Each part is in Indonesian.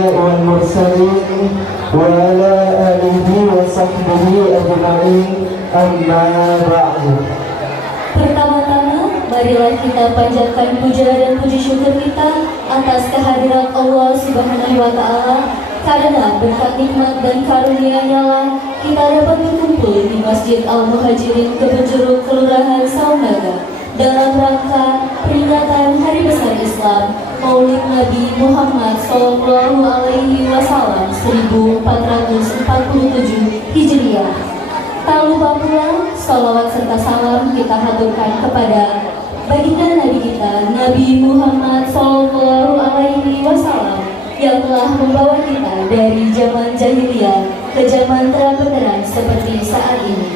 والمرسلين وعلى آله وصحبه أجمعين أما بعد. Pertama-tama, marilah kita panjatkan puja dan puji syukur kita atas kehadirat Allah Subhanahu wa Ta'ala, karena berkat nikmat dan karunia-Nya lah kita dapat berkumpul di Masjid Al-Muhajirin Kebonjeruk, Kelurahan Saundaga dalam rangka peringatan Hari Besar Islam Maulid Nabi Muhammad Sallallahu Alaihi Wasallam 1447 Hijriah. Tak lupa pula salawat serta salam kita haturkan kepada baginda Nabi kita Nabi Muhammad Sallallahu Alaihi Wasallam yang telah membawa kita dari zaman jahiliyah ke zaman terang benderang seperti saat ini.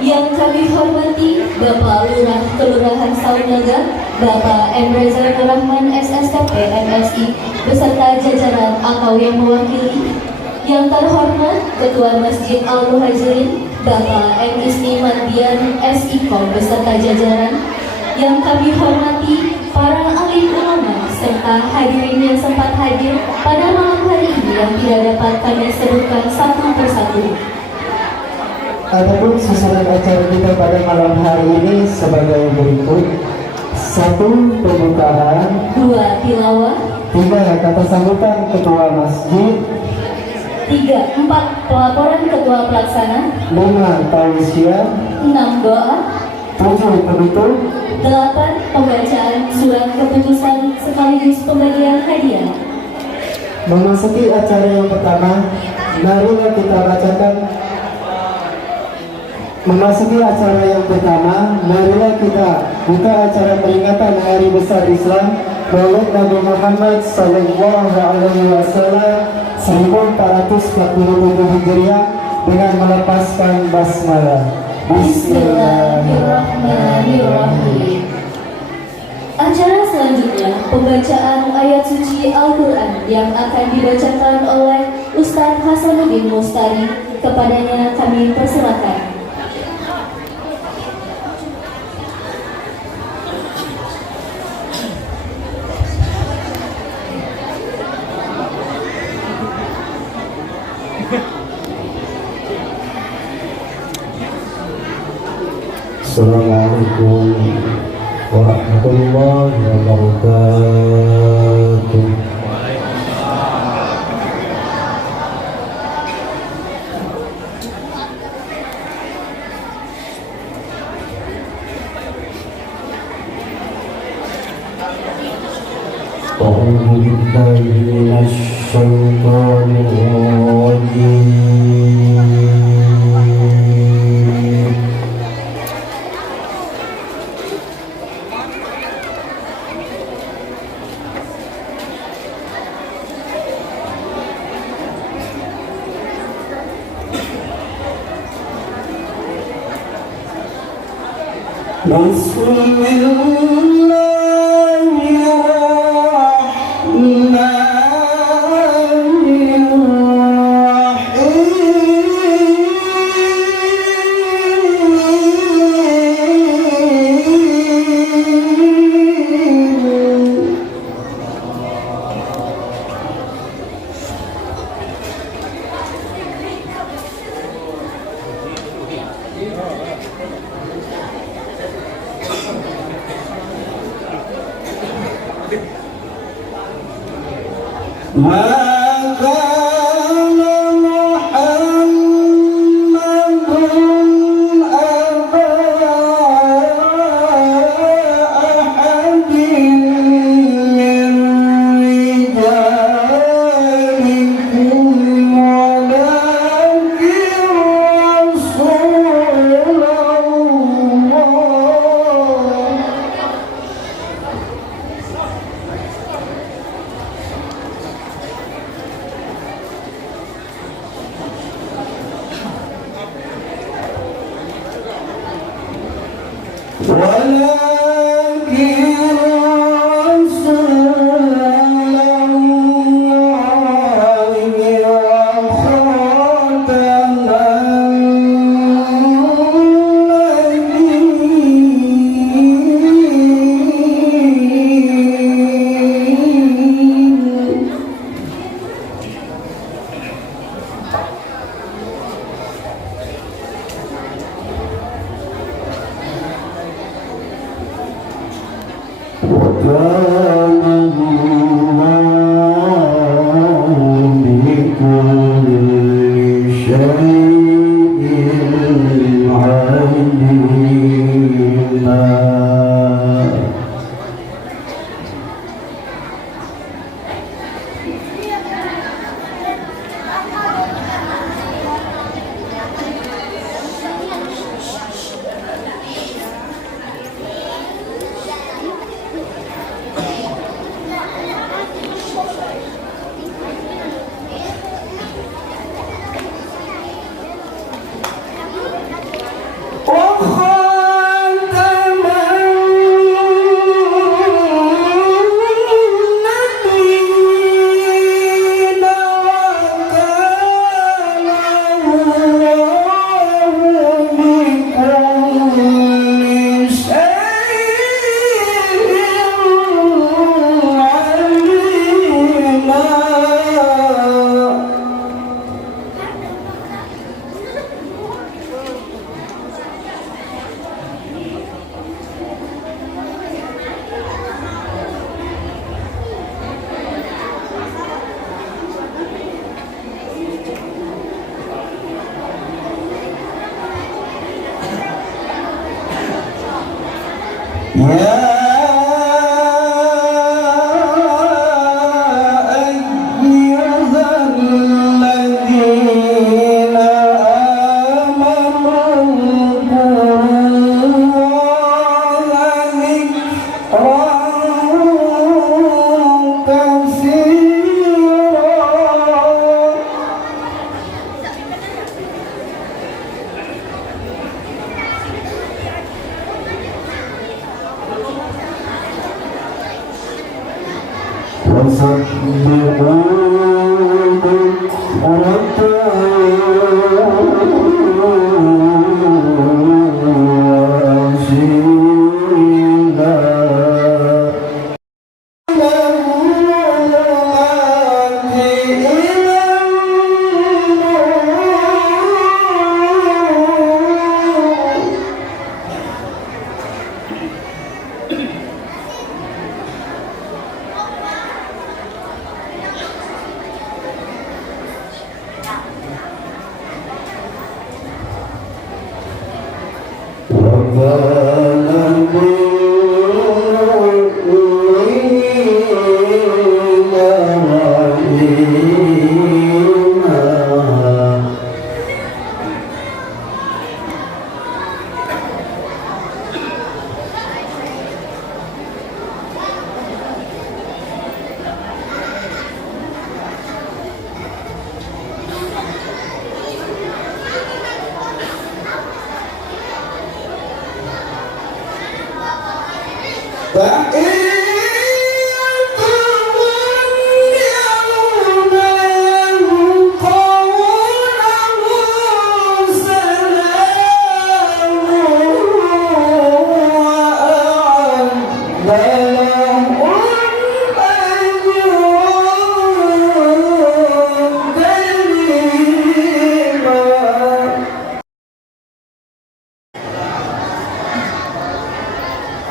Yang kami hormati Bapak Lurah Kelurahan Saundaga, Bapak M. Reza Rahman SSKP MSI beserta jajaran atau yang mewakili. Yang terhormat Ketua Masjid Al-Muhajirin Bapak M. Isni Mardian SIKOM beserta jajaran. Yang kami hormati para alim ulama serta hadirin yang sempat hadir pada malam hari ini yang tidak dapat kami sebutkan satu persatu. Adapun susunan acara kita pada malam hari ini sebagai berikut: 1. Pembukaan, 2. Tilawah, 3. Kata sambutan Ketua Masjid, 3. 4. Pelaporan Ketua Pelaksana, 5. Tausiah, 6. Doa, 7. Penutup, 8. Pembacaan surat keputusan sekaligus pembagian hadiah. Memasuki acara yang pertama, marilah kita bacakan. Memasuki acara yang pertama, marilah kita buka acara peringatan Hari Besar Islam Maulid Nabi Muhammad Sallallahu Alaihi Wasallam 1447 Hijriah dengan melepaskan basmalah. Bismillahirrahmanirrahim. Acara selanjutnya pembacaan ayat suci Al-Quran yang akan dibacakan oleh Ustadz Hasanuddin Mustari. Kepadanya kami persilakan. Assalamualaikum warahmatullahi wabarakatuh. A'udzu billahi minasy syaithanir rajim.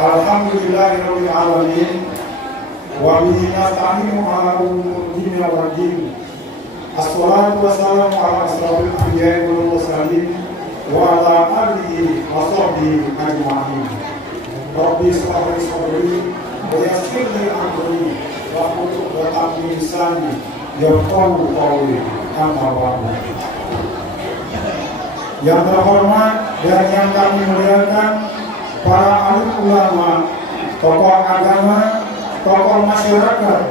Alhamdulillahirabbil alamin wa bihi nasta'inu ala umuri dunya wad din. Assalatu wassalamu ala asrofil anbiya'i wal mursalin wa ala alihi wa sahbihi ajma'in. Rabbi shrah li sadri wa yassir li amri wa hlul 'uqdatam min lisani yafqahu qawli. Amma ba'du. Yang terhormat dan yang kami muliakan para alim ulama, tokoh agama, tokoh masyarakat,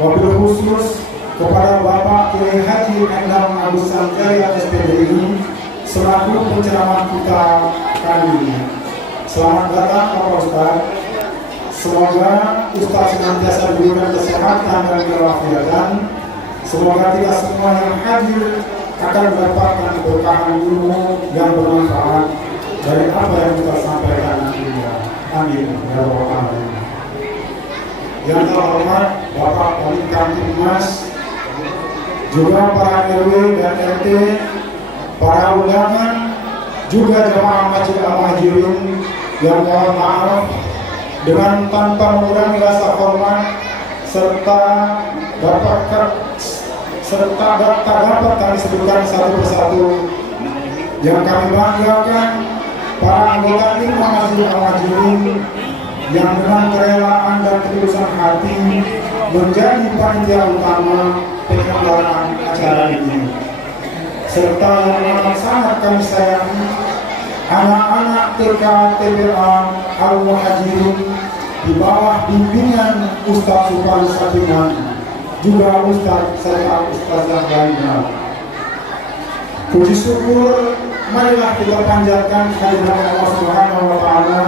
wabil khusus kepada Bapak Kiai Haji Endang Agus Sanjaya SPDI selaku penceramah kita kali ini. Selamat datang Bapak Ustaz. Semoga Ustaz senantiasa diberikan kesehatan dan kewalafiatan. Semoga kita semua yang hadir akan mendapatkan keberkahan ilmu yang bermanfaat dari apa yang kita sampaikan nantinya. Amin ya rabbal alamin. Yang terhormat Bapak Wali Kamtibmas, juga para RW dan RT, para ulama, juga jemaah Masjid Al-Muhajirin yang mohon maaf dengan tanpa mengurangi rasa hormat serta dapat kami sebutkan satu persatu. Yang kami banggakan para anggota tim Masjid Al-Muhajirin yang dengan kerelaan dan ketulusan hati menjadi panitia utama penyelenggaraan acara ini, serta yang amat sangat kami sayangi anak-anak TK TPA Al-Muhajirin di bawah bimbingan Ustaz Supari Sabiman, juga Ustaz serta Ustazah lainnya. Puji syukur marilah kita panjatkan kehadirat Allah Subhanahu wa taala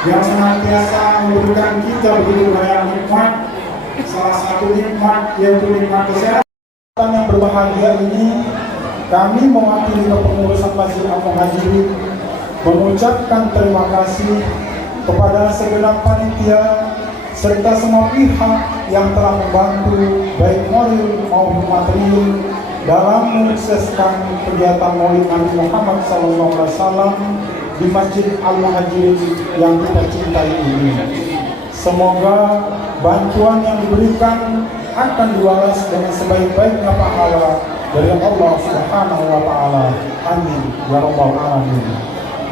yang senantiasa memberikan kita begitu banyak nikmat. Salah satu nikmat yaitu nikmat kesehatan yang berbahagia ini, kami mewakili kepengurusan Masjid Al-Muhajirin mengucapkan terima kasih kepada segenap panitia serta semua pihak yang telah membantu baik moral maupun material dalam menyukseskan kegiatan Maulid Nabi Muhammad SAW di Masjid Al-Muhajirin yang kita cintai ini. Semoga bantuan yang diberikan akan dibalas dengan sebaik-baiknya pahala dari Allah Subhanahu wa taala. Amin ya rabbal alamin.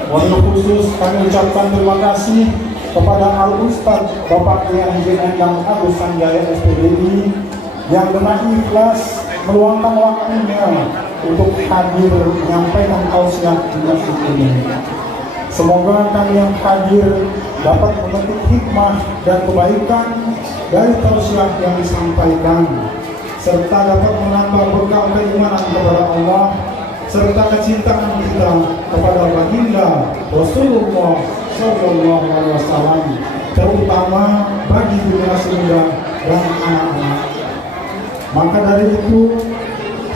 Wabil khusus kami ucapkan terima kasih kepada Al-Ustaz Bapak Kiai Haji Endang Agus Sanjaya SPDI yang dengan ikhlas meluangkan waktunya untuk hadir menyampaikan tausiah di masjid ini. Semoga kami yang hadir dapat memetik hikmah dan kebaikan dari tausiah yang disampaikan, serta dapat menambah berkah keimanan kepada Allah serta kecintaan kita kepada baginda Rasulullah SAW, terutama bagi generasi muda dan anak-anak. Maka dari itu,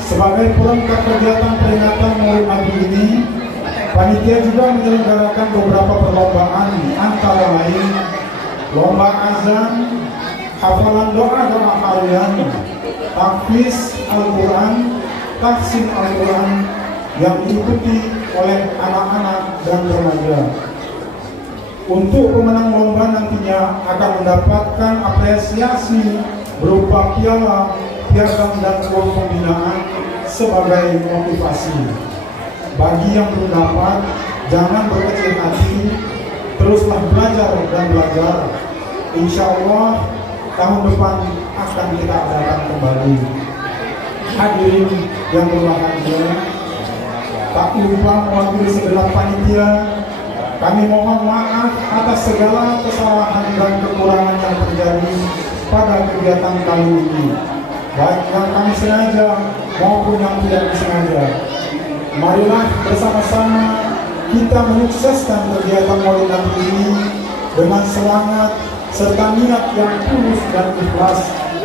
sebagai pelengkap kegiatan peringatan Maulid Nabi ini, panitia juga menyelenggarakan beberapa perlombaan, antara lain lomba azan, hafalan doa-doa harian, tahfiz Al-Quran, tahsin Al-Quran yang diikuti oleh anak-anak dan remaja. Untuk pemenang lomba nantinya akan mendapatkan apresiasi berupa piala, piagam dan uang pembinaan sebagai motivasi. Bagi yang belum dapat, jangan berkecil hati, teruslah belajar dan belajar. Insya Allah tahun depan akan kita adakan kembali. Hadirin yang berbahagia, tak lupa mewakili segenap panitia, kami mohon maaf atas segala kesalahan dan kekurangan yang terjadi pada kegiatan kali ini, baik yang kami sengaja maupun yang tidak disengaja. Marilah bersama-sama kita menyukseskan kegiatan Maulid Nabi ini dengan semangat serta niat yang tulus dan ikhlas,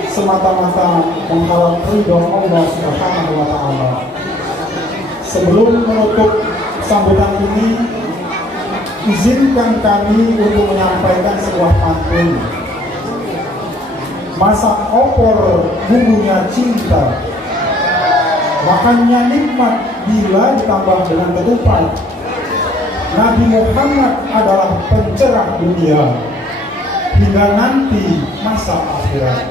semata-mata mengharap ridho Allah Subhanahu wa Ta'ala. Sebelum menutup sambutan ini, izinkan kami untuk menyampaikan sebuah pantun. Masak opor bumbunya cinta, makannya nikmat bila ditambah dengan ketupat. Nabi Muhammad adalah pencerah dunia hingga nanti masa akhirat.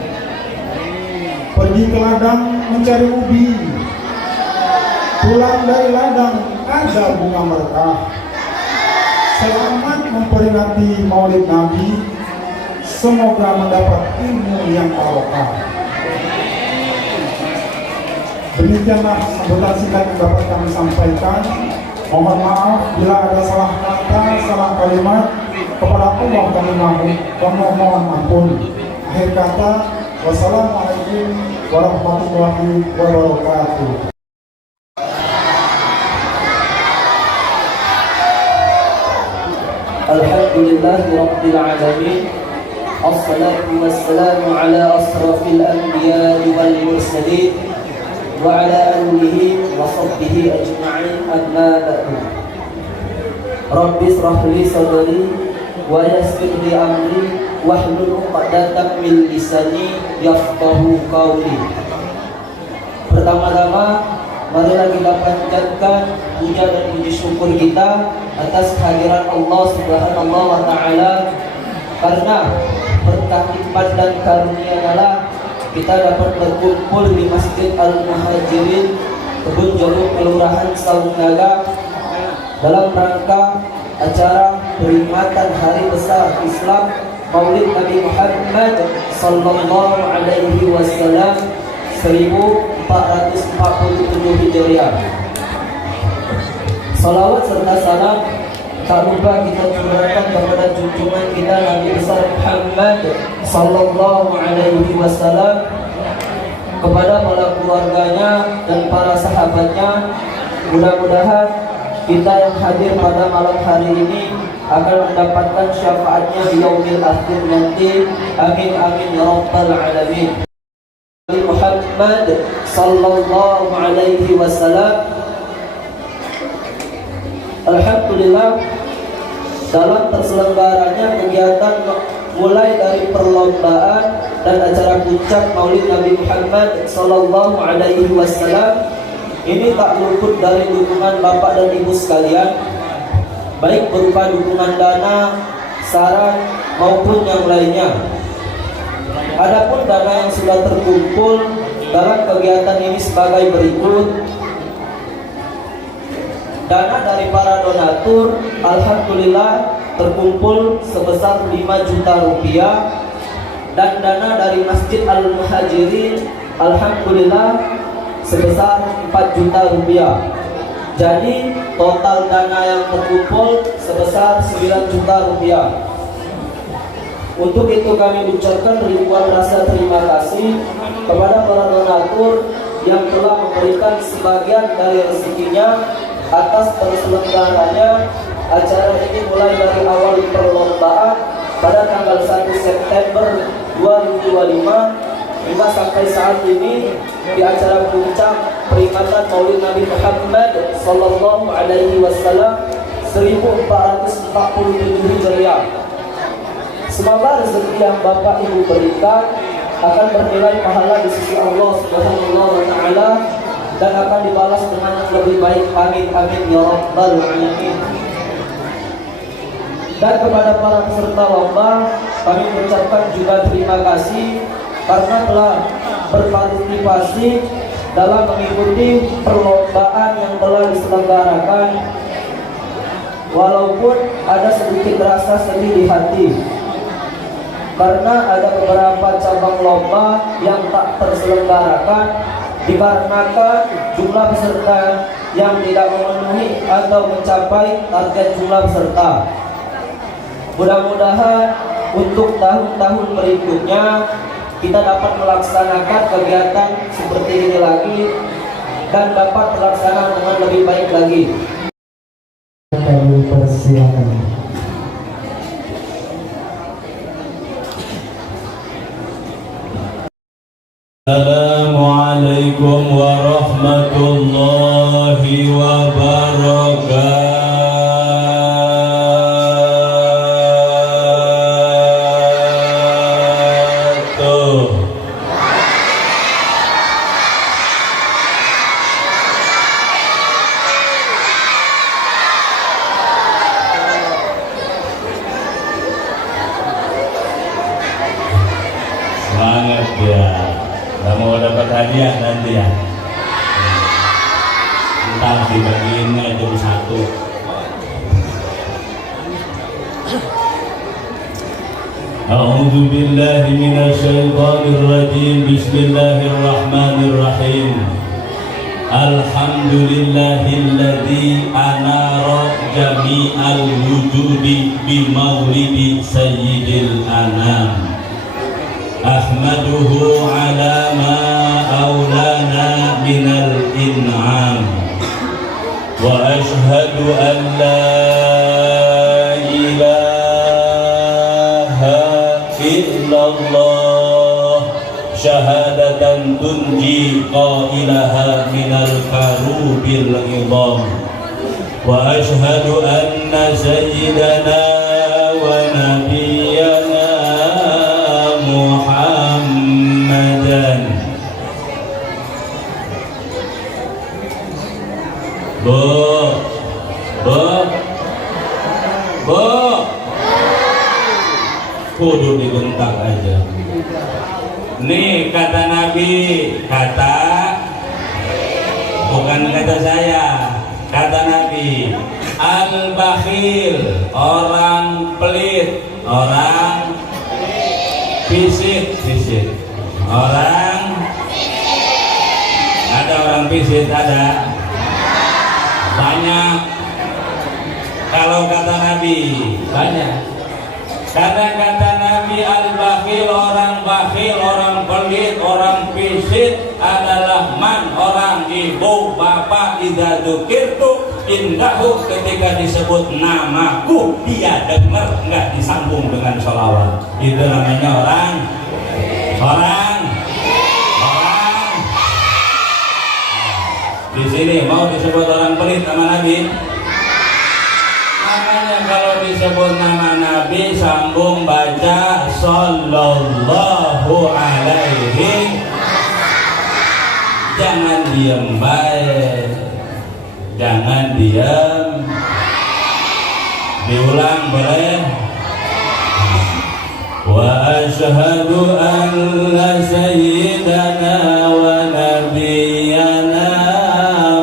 Pergi ke ladang mencari ubi, pulang dari ladang ada bunga berkah. Selamat memperingati Maulid Nabi, semoga mendapat ilmu yang barokah. Demikianlah sambutan singkat yang dapat kami sampaikan. Mohon maaf bila ada salah kata, salah kalimat. Kepada Allah kami mohon ampun. Akhir kata, wassalamualaikum warahmatullahi wabarakatuh. Alhamdulillahirabbil alamin. Assalatu wassalamu ala asrafil anbiya'i wal mursalin wa ala alihi wa sahbihi ajma'in, amma ba'du. Rabbi shrah li sadri wa yassir li amri wahlul 'uqdatam min lisani yafqahu qawli. Pertama-tama, marilah kita panjatkan puja dan puji syukur kita atas kehadiran Allah Subhanahu wa Ta'ala, karena berkah nikmat dan karunia-Nya kita dapat berkumpul di Masjid Al-Muhajirin, Kebun Jeruk, Kelurahan Saung Naga, dalam rangka acara peringatan Hari Besar Islam Maulid Nabi Muhammad Sallallahu Alaihi Wasallam 1447 Hijriah. Salawat serta salam tak lupa kita curahkan kepada junjungan kita Nabi besar Muhammad Sallallahu Alaihi Wasallam, kepada para keluarganya dan para sahabatnya. Mudah-mudahan kita yang hadir pada malam hari ini akan mendapatkan syafaatnya di yaumil akhir nanti. Amin amin ya rabbal alamin. Muhammad Sallallahu Alaihi Wasallam. Alhamdulillah, dalam terselenggaranya kegiatan mulai dari perlombaan dan acara puncak Maulid Nabi Muhammad Sallallahu Alaihi Wasallam ini tak luput dari dukungan Bapak dan Ibu sekalian, baik berupa dukungan dana, saran maupun yang lainnya. Adapun dana yang sudah terkumpul dalam kegiatan ini sebagai berikut. Dana dari para donatur alhamdulillah terkumpul sebesar 5 juta rupiah, dan dana dari Masjid Al-Muhajirin alhamdulillah sebesar 4 juta rupiah. Jadi total dana yang terkumpul sebesar 9 juta rupiah. Untuk itu kami ucapkan ribuan rasa terima kasih kepada para donatur yang telah memberikan sebagian dari rezekinya atas terselenggaranya acara ini, mulai dari awal perlombaan pada tanggal 1 September 2025 hingga sampai saat ini di acara puncak peringatan Maulid Nabi Muhammad Sallallahu Alaihi Wasallam 1447 Hijriah. Semoga rezeki yang Bapak Ibu berikan akan bernilai pahala di sisi Allah Subhanahu wa Ta'ala dan akan dibalas dengan yang lebih baik. Amin amin ya rabbal alamin. Dan kepada para peserta lomba kami mengucapkan juga terima kasih karena telah berpartisipasi dalam mengikuti perlombaan yang telah diselenggarakan, walaupun ada sedikit rasa sedih di hati karena ada beberapa cabang lomba yang tak terselenggarakan dikarenakan jumlah peserta yang tidak memenuhi atau mencapai target jumlah peserta. Mudah-mudahan untuk tahun-tahun berikutnya kita dapat melaksanakan kegiatan seperti ini lagi dan dapat terlaksana dengan lebih baik lagi. Kami persilakan. Assalamualaikum warahmatullahi wabarakatuh. Semangat ya. Kamu dapat hadiah nanti ya. Entar dibagiinnya jam 1. A'udzu billahi minasy syaithanir rajim. Bismillahirrahmanirrahim. Alhamdulillahilladzi anara jami'al wujudi bi maulidi sayyidil anam. Ahmaduhu ala ma aulana minal in'am wa ashhadu an la ilaha illallah syahadatan tunji qailaha minal karubil idham wa ashhadu anna sayyidana wa nabiyyana Muhammadan. Kudu dibentak aja. Nih kata Nabi, bukan kata saya, kata Nabi, al-bakhil, orang pelit, orang pisit, orang ada orang pisit, ada banyak. Kalau kata Nabi banyak. Karena kata Nabi al-bakhil, orang bakhil, orang pelit, orang pisit adalah man, orang ibu, bapak, idza dzukirtu indahu, ketika disebut namaku dia dengar, enggak disambung dengan sholawat. Itu namanya orang. Di sini mau disebut orang pelit sama Nabi. Makanya kalau disebut nama Nabi sambung baca sallallahu alaihi. Jangan diam baik, jangan diam. Diulang boleh. Wa asyhadu anna sayyidana wa nabiyyana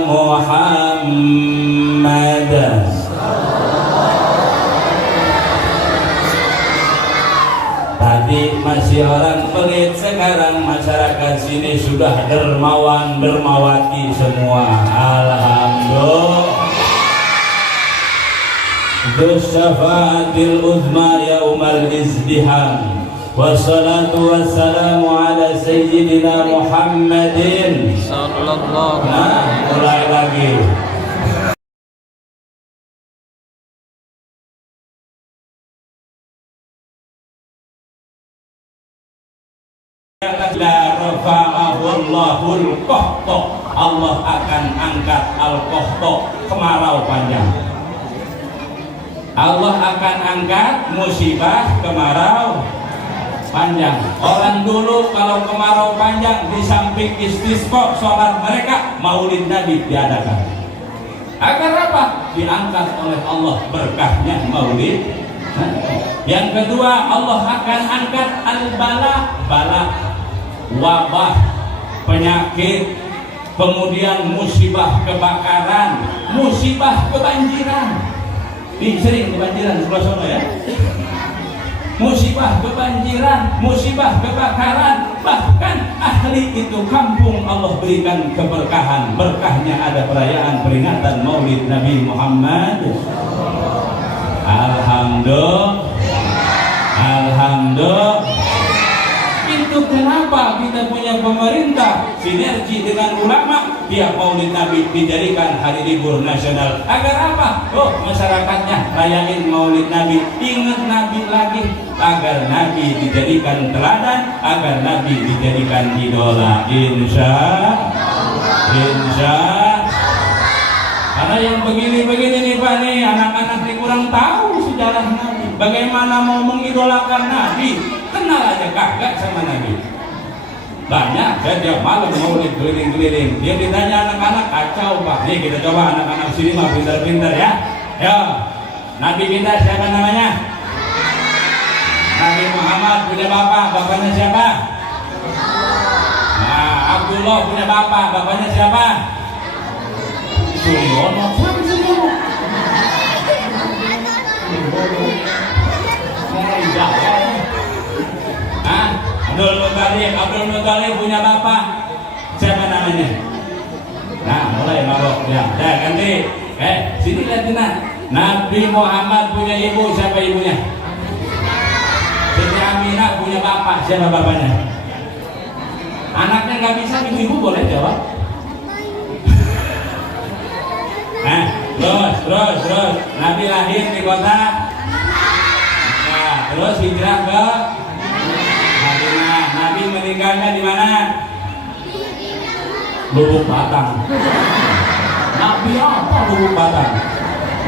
Muhammadan. Tadi masih orang pelit, sekarang masyarakat sini sudah dermawan, dermawati semua. Alhamdulillah. Bisyafaatil uzma yaumal izdiham. Wassalatu wassalamu ala sayyidina Muhammadin sallallahu. Nah, mulai lagi. yarfa'ahullahul qahta, Allah akan angkat al-qahta, kemarau panjang. Allah akan angkat musibah kemarau panjang. Orang dulu kalau kemarau panjang, di samping istisqa sholat mereka, maulid Nabi diadakan. Agar apa? Diangkat oleh Allah berkahnya maulid. Yang kedua, Allah akan angkat al-bala, bala, wabah, penyakit, kemudian musibah kebakaran, musibah kebanjiran. Ini sering kebanjiran di sebelah sana ya. Musibah kebanjiran, musibah kebakaran, bahkan ahli itu kampung Allah berikan keberkahan. Berkahnya ada perayaan peringatan maulid Nabi Muhammad. Alhamdulillah. Itu kenapa kita punya pemerintah sinergi dengan ulama, tiap maulid Nabi dijadikan hari libur nasional. Agar apa? Oh, masyarakatnya rayain maulid Nabi, ingat Nabi lagi, agar Nabi dijadikan teladan, agar Nabi dijadikan idola. Insya karena yang begini-begini nih Pak nih, anak-anak nih kurang tahu sejarah Nabi. Bagaimana mau mengidolakan Nabi? Kenal aja kagak sama Nabi. Banyak, saya tiap malam maulid keliling-keliling. Dia ditanya anak-anak, kacau Pak. Nih kita coba anak-anak sini mah pintar-pintar ya. Ya, Nabi kita siapa namanya? Nabi Muhammad punya bapak, bapaknya siapa? Nah, Abdullah punya bapak, bapaknya siapa? Suryono. Siapa Suryono? Abdul Muthalib punya bapak siapa namanya? Nah, mulai mabok ya. Ganti. Sini lihatin. Nabi Muhammad punya ibu, siapa ibunya? Siti Aminah punya bapak, siapa bapaknya? Anaknya nggak bisa, ibu boleh jawab. Nah, terus Nabi lahir di kota. Nah, terus hijrah ke Madinah. Nabi meninggalnya di mana? Lubuk Batang. Nabi apa Lubuk Batang?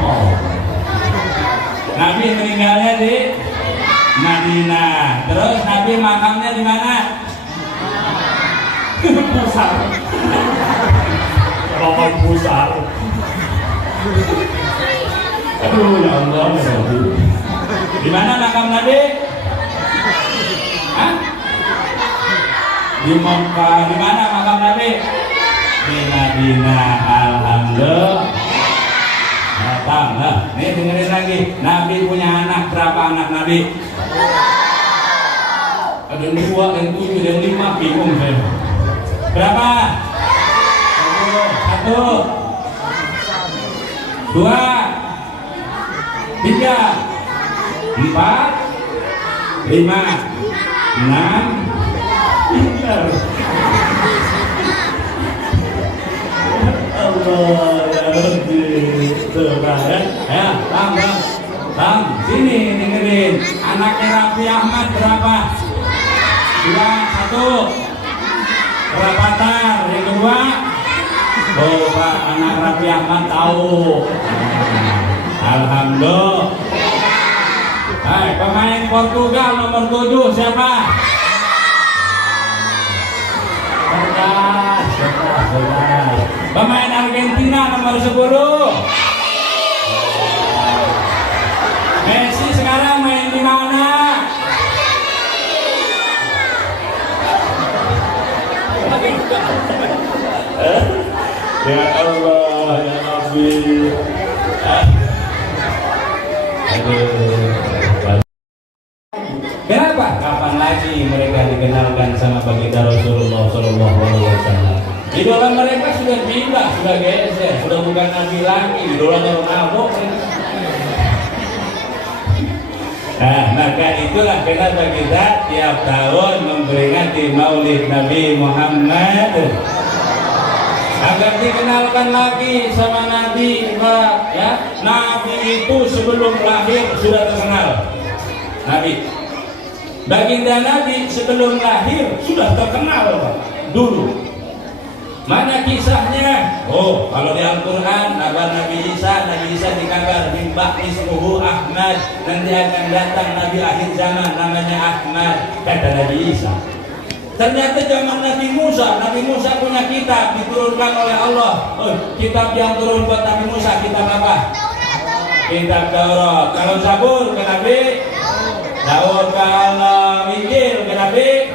Oh. Nabi meninggalnya di Madinah. Terus Nabi makamnya di mana? Pusar. Roman pusar. Aduh ya Allah, ya Allah. Di mana makam Nabi? Hah? Di Mekah. Di mana makam Nabi? Di Madinah. Alhamdulillah. Datang. Nah, nih dengerin lagi. Nabi punya anak, berapa anak Nabi? Ada 2, dan 7, dan 5, bingung saya. Berapa? 1, 2, 3, 4, 5, 6, pintar. Allah ya Rabbi. Ya, Bang, sini dengerin. Anaknya Raffi Ahmad berapa? 2, 1. Berapa tar? Yang kedua? Oh Pak, anak Raffi Ahmad tahu. Alhamdulillah. Hai, pemain Portugal nomor 7 siapa? Cerdas. Pemain Argentina nomor 10. Messi sekarang main di mana? Ya Allah, ya Nabi. Kenapa? Kapan lagi mereka dikenalkan sama baginda Rasulullah Sallallahu Alaihi Wasallam? Idola mereka sudah pindah, sudah geser, sudah bukan Nabi lagi, idolanya Ronaldo. Nah, maka itulah kenapa kita tiap tahun memperingati Maulid Nabi Muhammad. Agar dikenalkan lagi sama Nabi, ya. Nabi itu sebelum lahir sudah terkenal. Nabi Baginda Nabi sebelum lahir sudah terkenal Pak, dulu. Mana kisahnya? Oh, kalau di Al-Quran Nabi Isa dikabar mimba ismuhu Ahmad, nanti akan datang Nabi akhir zaman namanya Ahmad, kata Nabi Isa. Ternyata zaman Nabi Musa punya kitab diturunkan oleh Allah. Oh, kitab yang turun buat Nabi Musa kitab apa? Kitab Taurat. Kalau Zabur ke Nabi Daud, kalau Injil ke Nabi,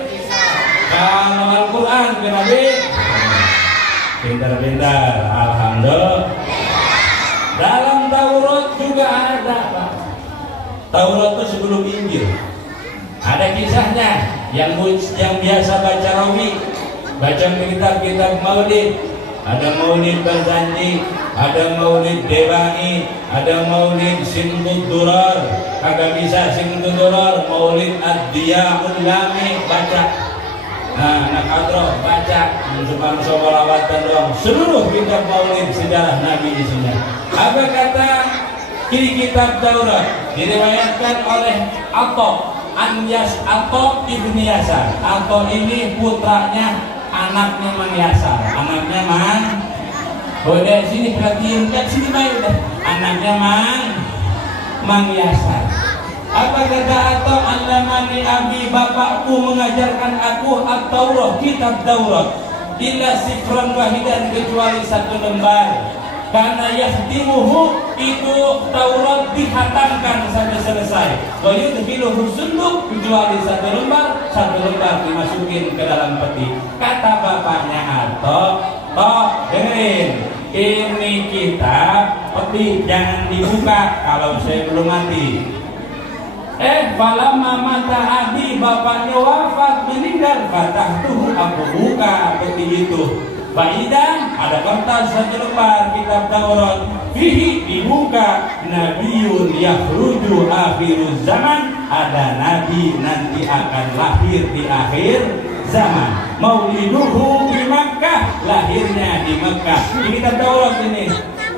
kalau Al-Quran ke Nabi. Pintar-pintar, alhamdulillah. Dalam Taurat juga ada Pak. Taurat itu sebelum Injil. Ada kisahnya yang biasa baca rawi, baca kitab-kitab maulid. Ada maulid Barzanji, ada maulid Dewani, ada maulid Simtud Durar. Kagak bisa Simtud Durar, maulid Ad-Diya'ul Lami baca. Nah, anak adroh baca mencoba solawatan doang. Seluruh kitab maulid sejarah Nabi isinya. Apa kata kiri kitab Taurat diriwayatkan oleh Ato ibni Yasar. Ato ini putranya anaknya Mang Yasar. Anaknya Mang. Udah sini perhatiin, lihat sini baik udah. Anaknya Mang Yasar. Apa kata Ato? Alamani abi, bapakku mengajarkan aku at-Taurah, kitab Taurat. Illa sifran wahidan, kecuali satu lembar. Karena yahtimuhu, itu Taurat dihatamkan sampai selesai. Wa yudhiluhu sunduk, kecuali satu lembar dimasukin ke dalam peti. Kata bapaknya Ato, toh dengerin, ini kitab peti jangan dibuka kalau saya belum mati. Falamma mata abi, bapaknya wafat meninggal, fatahtuhu, aku buka peti itu. Faidan, ada kertas satu lembar kitab Taurat. Fihi, dibuka, Nabiun yakhruju akhiruz zaman, ada nabi nanti akan lahir di akhir zaman. Mauliduhu di Makkah, lahirnya di Makkah. Di kitab Taurat ini.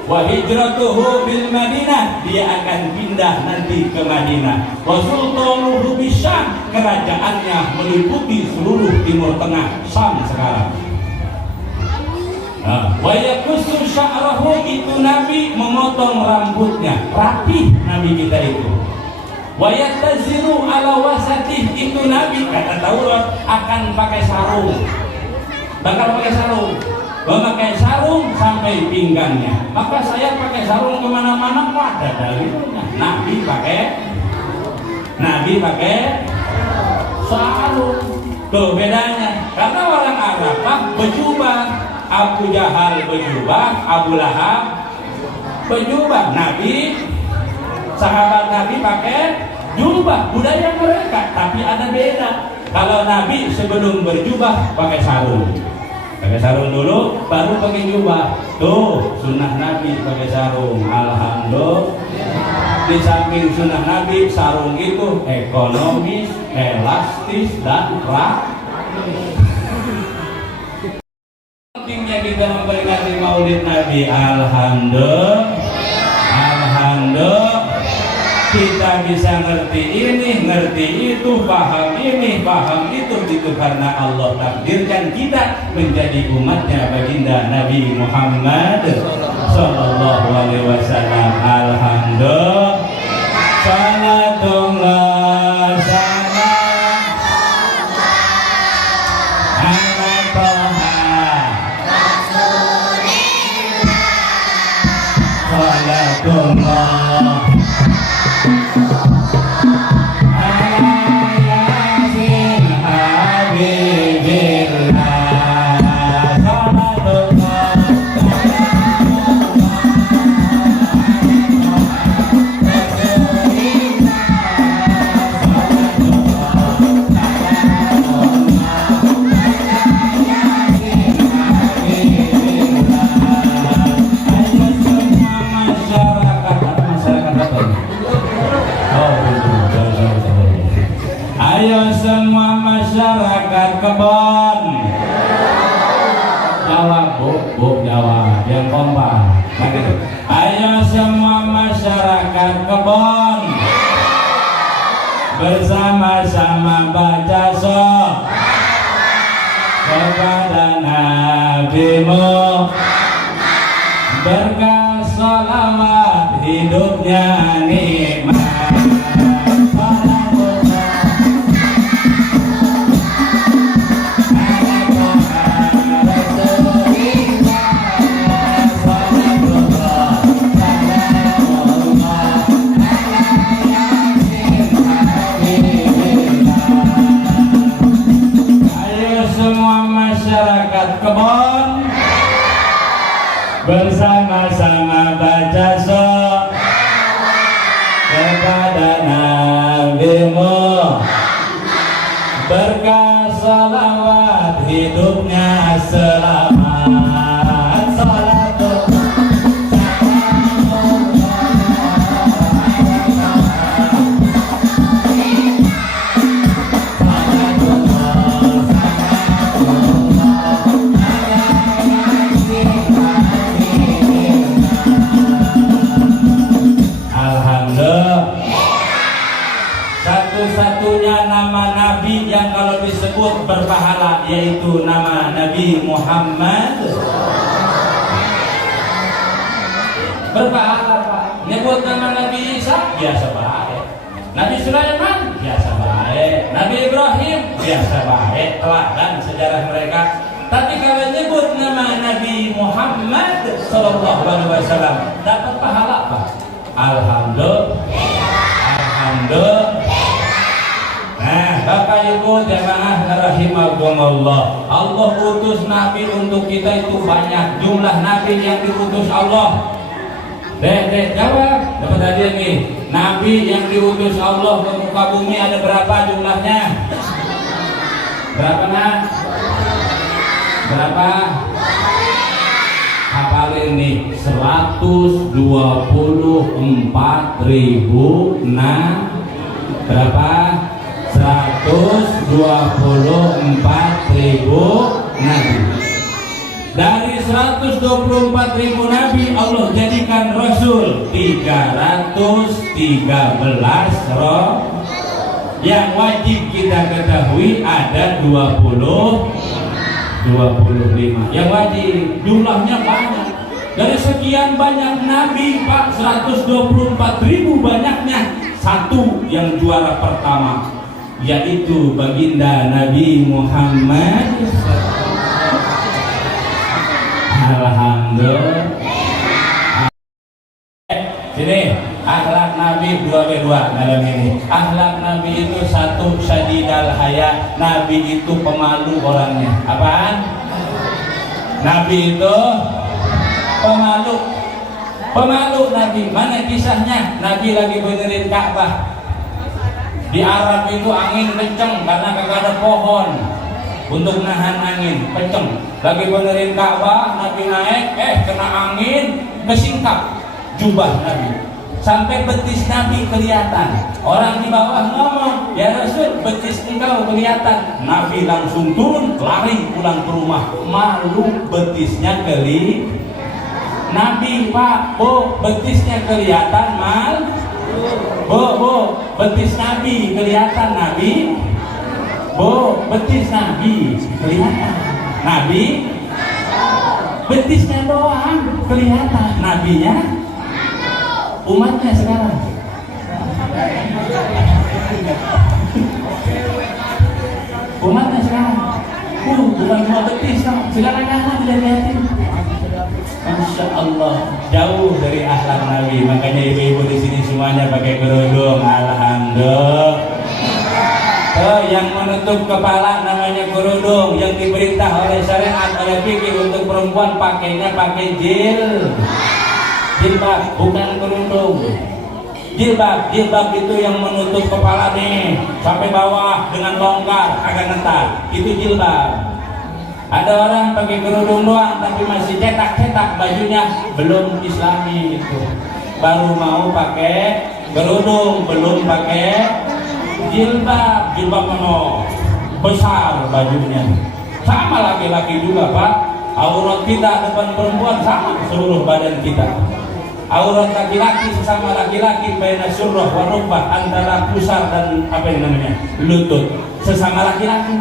Wa hijratuhu bil Madinah, dia akan pindah nanti ke Madinah. Wa sultanuhu bisyam, kerajaannya meliputi seluruh Timur Tengah, Syam sekarang. Wa yakussu sya'rahu, itu Nabi memotong rambutnya, rapih Nabi kita itu. Wa yataziru ala wasatih, itu Nabi kata Taurat akan pakai sarung. Bakal pakai sarung. Memakai sarung sampai pinggangnya. Maka saya pakai sarung kemana-mana, ada dalilnya. Nabi pakai sarung. Tuh bedanya. Karena orang Arafah berjubah, Abu Jahal berjubah, Abu Lahab berjubah. Nabi, sahabat Nabi pakai jubah, budaya mereka. Tapi ada beda. Kalau Nabi sebelum berjubah pakai sarung. Pakai sarung dulu, baru pakai jubah. Tuh, sunnah Nabi pakai sarung. Alhamdulillah. Di samping sunnah Nabi, sarung itu ekonomis, elastis, dan praktis. Pentingnya kita memperingati Maulid Nabi. Alhamdulillah. Kita bisa ngerti ini, ngerti itu, paham ini, paham itu karena Allah takdirkan kita menjadi umatnya baginda Nabi Muhammad sallallahu alaihi wasallam. Alhamdulillah. Salatullah salam ala Toha Salatullah kebon. Jawab bu, jawab yang kompak. Ayo semua masyarakat kebon. bersama-sama baca kepada Nabimu, berkah salawat hidupnya nikmat. Kebon bersama-sama baca kepada Nabimu, berkah salawat hidupnya selamat. Salatullah satu-satunya nama Nabi yang kalau disebut berpahala yaitu nama Nabi Muhammad. Berpahala Pak. Nyebut nama Nabi Isa biasa baik, Nabi Sulaiman biasa baik, Nabi Ibrahim biasa baik, teladan sejarah mereka. Tapi kalau nyebut nama Nabi Muhammad Sallallahu Alaihi Wasallam dapat pahala Pak. Alhamdulillah. Nah, Bapak Ibu jamaah rahimakumullah, Allah utus nabi untuk kita itu banyak. Jumlah nabi yang diutus Allah, jawab, dapat hadiah nih. Nabi yang diutus Allah ke muka bumi ada berapa jumlahnya? Berapa nak? Berapa? Hafalin nih, 124.000 berapa? 124.000 nabi. Dari 124.000 nabi Allah jadikan rasul 313 roh. Yang wajib kita ketahui ada 25. Yang wajib jumlahnya banyak. Dari sekian banyak nabi Pak, 124.000 banyaknya satu yang juara pertama, yaitu baginda Nabi Muhammad. Alhamdulillah. Sini, akhlak Nabi 2 dalam ini. Akhlak Nabi itu satu, syadidal haya. Nabi itu pemalu orangnya. Apaan? Nabi itu pemalu Nabi. Mana kisahnya? Nabi lagi benerin Ka'bah. Di Arab itu angin kenceng karena kagak ada pohon untuk nahan angin, kenceng. Lagi benerin Ka'bah, Nabi naik, kena angin, kesingkap jubah Nabi sampai betis Nabi kelihatan. Orang di bawah ngomong, ya Rasul, betis engkau kelihatan. Nabi langsung turun, lari pulang ke rumah, malu betisnya Nabi Pak, Bu, betisnya kelihatan mal. Bu, betis Nabi kelihatan Nabi. Bu, betis Nabi kelihatan Nabi. Betisnya doang kelihatan, Nabinya umatnya sekarang. Umatnya sekarang. Bukan cuma betis, sekarang anak dilihatin. Masya Allah, jauh dari akhlak Nabi. Makanya ibu-ibu di sini semuanya pakai kerudung. Alhamdulillah. Yang menutup kepala namanya kerudung. Yang diperintah oleh syariat, oleh fikih untuk perempuan pakainya pakai jilbab, bukan kerudung. Jilbab itu yang menutup kepala nih sampai bawah dengan longgar, agak ngetar. Itu jilbab. Ada orang pakai kerudung doang tapi masih cetak bajunya, belum islami itu. Baru mau pakai kerudung, belum pakai jilbab penuh besar bajunya. Sama laki-laki juga Pak, aurat kita depan perempuan sama seluruh badan kita. Aurat laki-laki sesama laki-laki, baina surrah wa rukbah, antara pusar dan apa yang namanya lutut, sesama laki-laki.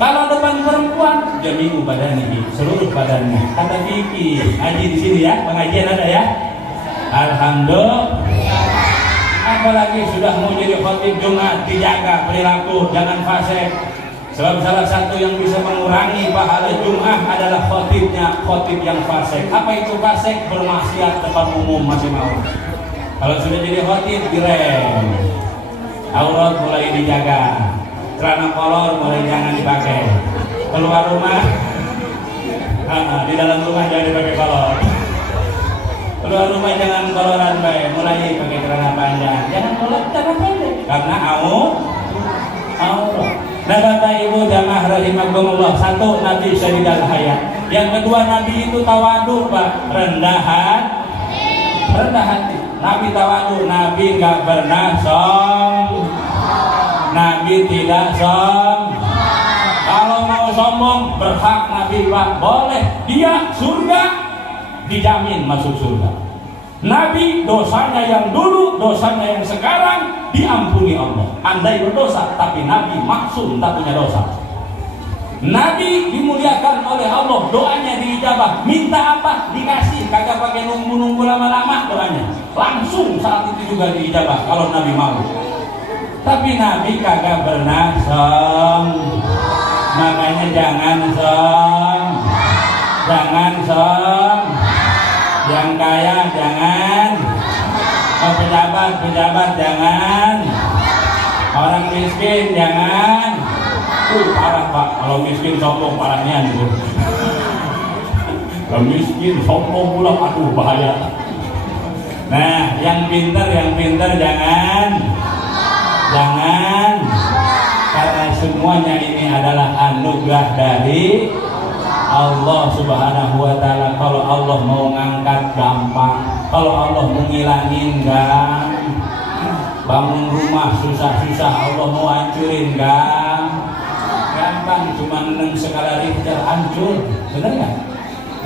Kalau depan perempuan, jami'u badanihi, seluruh badannya. Kata Vicky, ngaji di sini ya, pengajian ada ya. Alhamdulillah. Apalagi sudah mau jadi khotib Jumat, dijaga perilaku, jangan fasik. Sebab salah satu yang bisa mengurangi pahala Jum'ah adalah khotibnya, khotib yang fasik. Apa itu fasik? Bermaksiat depan umum masih mau. Kalau sudah jadi khotib, direm. Aurat mulai dijaga, celana kolor mulai jangan dipakai. Keluar rumah, di dalam rumah jangan dipakai kolor. Keluar rumah jangan koloran baik, mulai pakai celana panjang. Jangan kolor, celana pendek. Karena aurat. Nah Bapak Ibu jamaah rahimakumullah, satu Nabi syahidal hayat, yang kedua Nabi itu tawadu Pak, rendah hati. Nabi tawadu, Nabi nggak pernah Nabi tidak kalau mau sombong berhak Nabi Pak, boleh, dia surga dijamin masuk surga. Nabi dosanya yang dulu, dosanya yang sekarang diampuni Allah. Andai berdosa, tapi Nabi maksum tak punya dosa. Nabi dimuliakan oleh Allah, doanya diijabah. Minta apa? Dikasih, kagak pakai nunggu-nunggu lama-lama doanya. Langsung saat itu juga diijabah kalau Nabi mau. Tapi Nabi kagak pernah makanya jangan yang kaya jangan, pejabat jangan, orang miskin jangan. Parah Pak, kalau miskin sombong parahnya gitu. Kalau miskin sombong pula, aduh bahaya. Nah, yang pintar jangan, karena semuanya ini adalah anugerah dari Allah Subhanahu wa Ta'ala. Kalau Allah mau ngangkat gampang, kalau Allah mau ngilangin gampang. Bangun rumah susah-susah, Allah mau hancurin gampang, cuma 6 skala Richter hancur, bener nggak?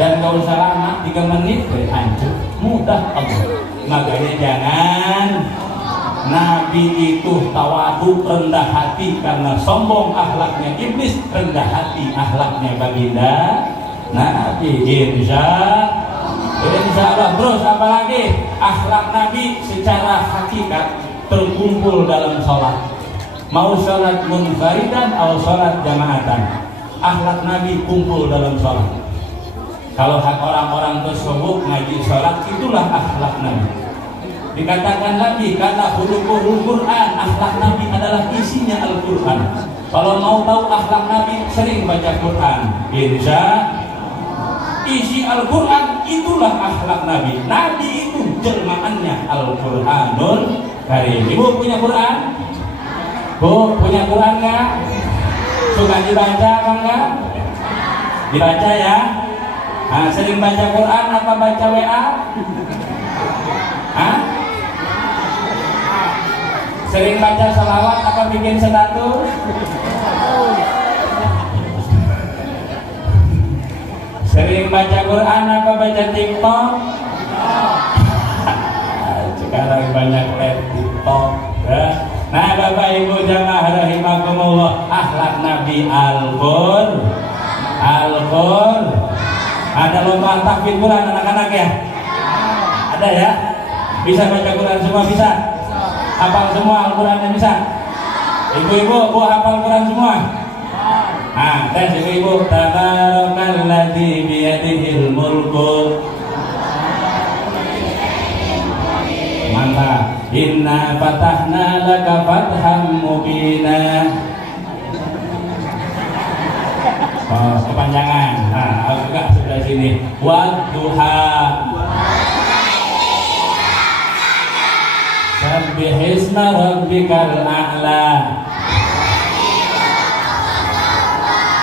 Dan gak usah lama, 3 menit hancur, mudah Allah. Makanya jangan. Nabi itu tawadu, rendah hati, karena sombong akhlaknya iblis, rendah hati akhlaknya baginda Nabi. Insya Allah. Terus apalagi akhlak Nabi secara hakikat terkumpul dalam sholat, mau sholat munfaridan atau sholat jamaatan, akhlak Nabi kumpul dalam sholat. Kalau orang-orang tersebut ngaji sholat, itulah akhlak Nabi. Dikatakan lagi karena khuluquhul Quran, akhlak Nabi adalah isinya Al-Quran. Kalau mau tahu akhlak Nabi, sering baca Quran. Insya isi Al-Quran itulah akhlak Nabi. Nabi itu jelmaannya Al-Quranul Karim. Ibu punya Quran? Bu punya Quran nggak? Suka dibaca apa enggak? Dibaca ya. Nah, sering baca Quran apa baca WA? Hah? Sering baca salawat apa bikin status? Sering baca Quran apa baca TikTok? Sekarang banyak lihat TikTok ya. Nah Bapak Ibu jamaah rahimakumullah, akhlak Nabi Al-Qur. Ada lomba tahfidz Quran anak-anak ya? Ada ya? Bisa baca Quran semua bisa? Hafal semua Al-Quran bisa? Ibu-ibu, bu hafal Quran semua? Nah, tes ibu-ibu. Tabarakalladzi biyadihil mulku. Mantap. Inna fatahna laka fatham mubina. Oh, kepanjangan. Nah, agak sebelah sini. Wadduha. Sabbihisma rabbikal a'la.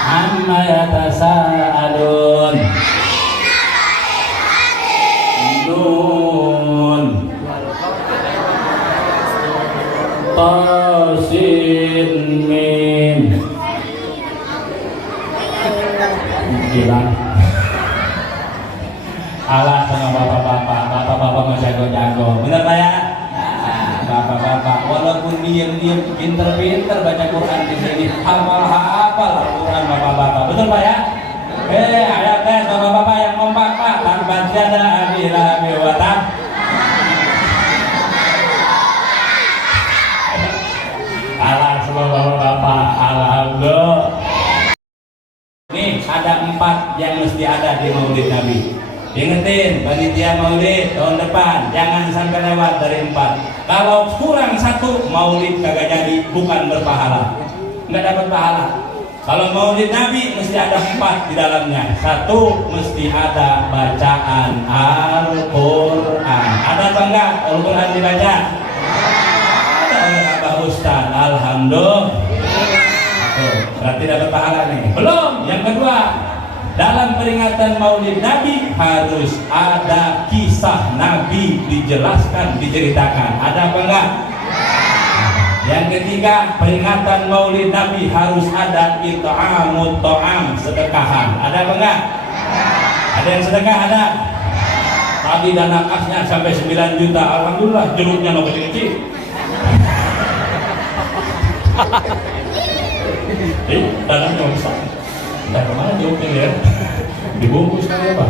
Amma yatasaalun. Nun Tasin Mim. Gila. Alah sama bapak-bapak walaupun diam-diam pinter-pinter baca Quran di sini, hafal-hafal Al-Quran bapak-bapak. Betul Pak ya? Ayo tes bapak-bapak yang kompak Pak. Tanpa tiada abila biwatak. Alah semua bapak-bapak, alhamdulillah. Nih ada 4 yang mesti ada di Maulid Nabi. Ingetin panitia Maulid tahun depan jangan sampai lewat dari 4. Kalau kurang 1 Maulid kagak jadi, bukan berpahala, nggak dapat pahala. Kalau Maulid Nabi mesti ada 4 di dalamnya. 1 mesti ada bacaan Al-Quran. Ada apa enggak Al-Quran dibaca? Ada oleh Abah Ustaz. Alhamdulillah. Berarti dapat pahala nih. Belum. Yang kedua, dalam peringatan Maulid Nabi harus ada kisah Nabi dijelaskan, diceritakan. Ada apa enggak? Yang ketiga, peringatan Maulid Nabi harus ada it'amut ta'am, sedekahan. Ada apa enggak? Ada yang sedekah? Ada. Tadi dana kasnya sampai 9 juta. Alhamdulillah, jeruknya no kecil-kecil. Dananya besar. Entah kemana jeruknya ya? Dibungkus kan ya Pak?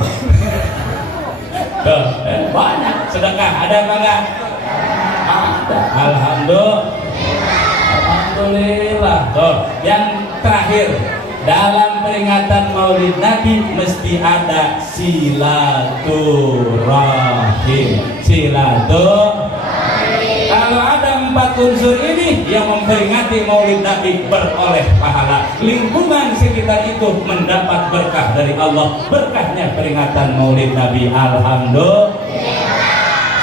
Banyak sedekah. Ada apa enggak? Ada. Alhamdulillah. Alhamdulillah. Tuh, yang terakhir, dalam peringatan Maulid Nabi mesti ada silaturahim. Kalau ada 4 unsur ini yang memperingati Maulid Nabi beroleh pahala. Lingkungan sekitar itu mendapat berkah dari Allah. Berkahnya peringatan Maulid Nabi. Alhamdulillah.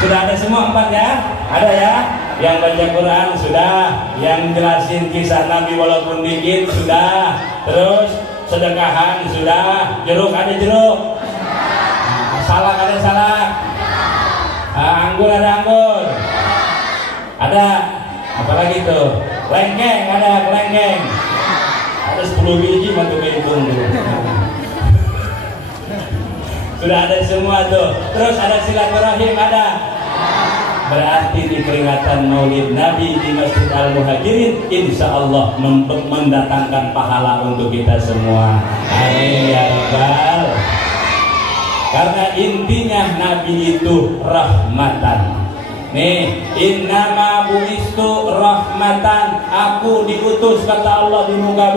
Sudah ada semua 4 ya? Ada ya? Yang baca Quran sudah, yang jelasin kisah Nabi walaupun dikit sudah, terus sedekahan sudah, jeruk ada jeruk, salak ada salak, anggur ada anggur, ada apalagi tuh, kelengkeng ada kelengkeng, ada 10 biji bantu hitung tuh. Sudah ada semua tuh. Terus ada silaturahim ada. Berarti di peringatan Maulid Nabi di Masjid Al-Muhajirin insya Allah mendatangkan pahala untuk kita semua. Amin ya Rabbal. Karena intinya Nabi itu rahmatan. Nih, innama bu'istu rahmatan. Aku diutus kata Allah di muka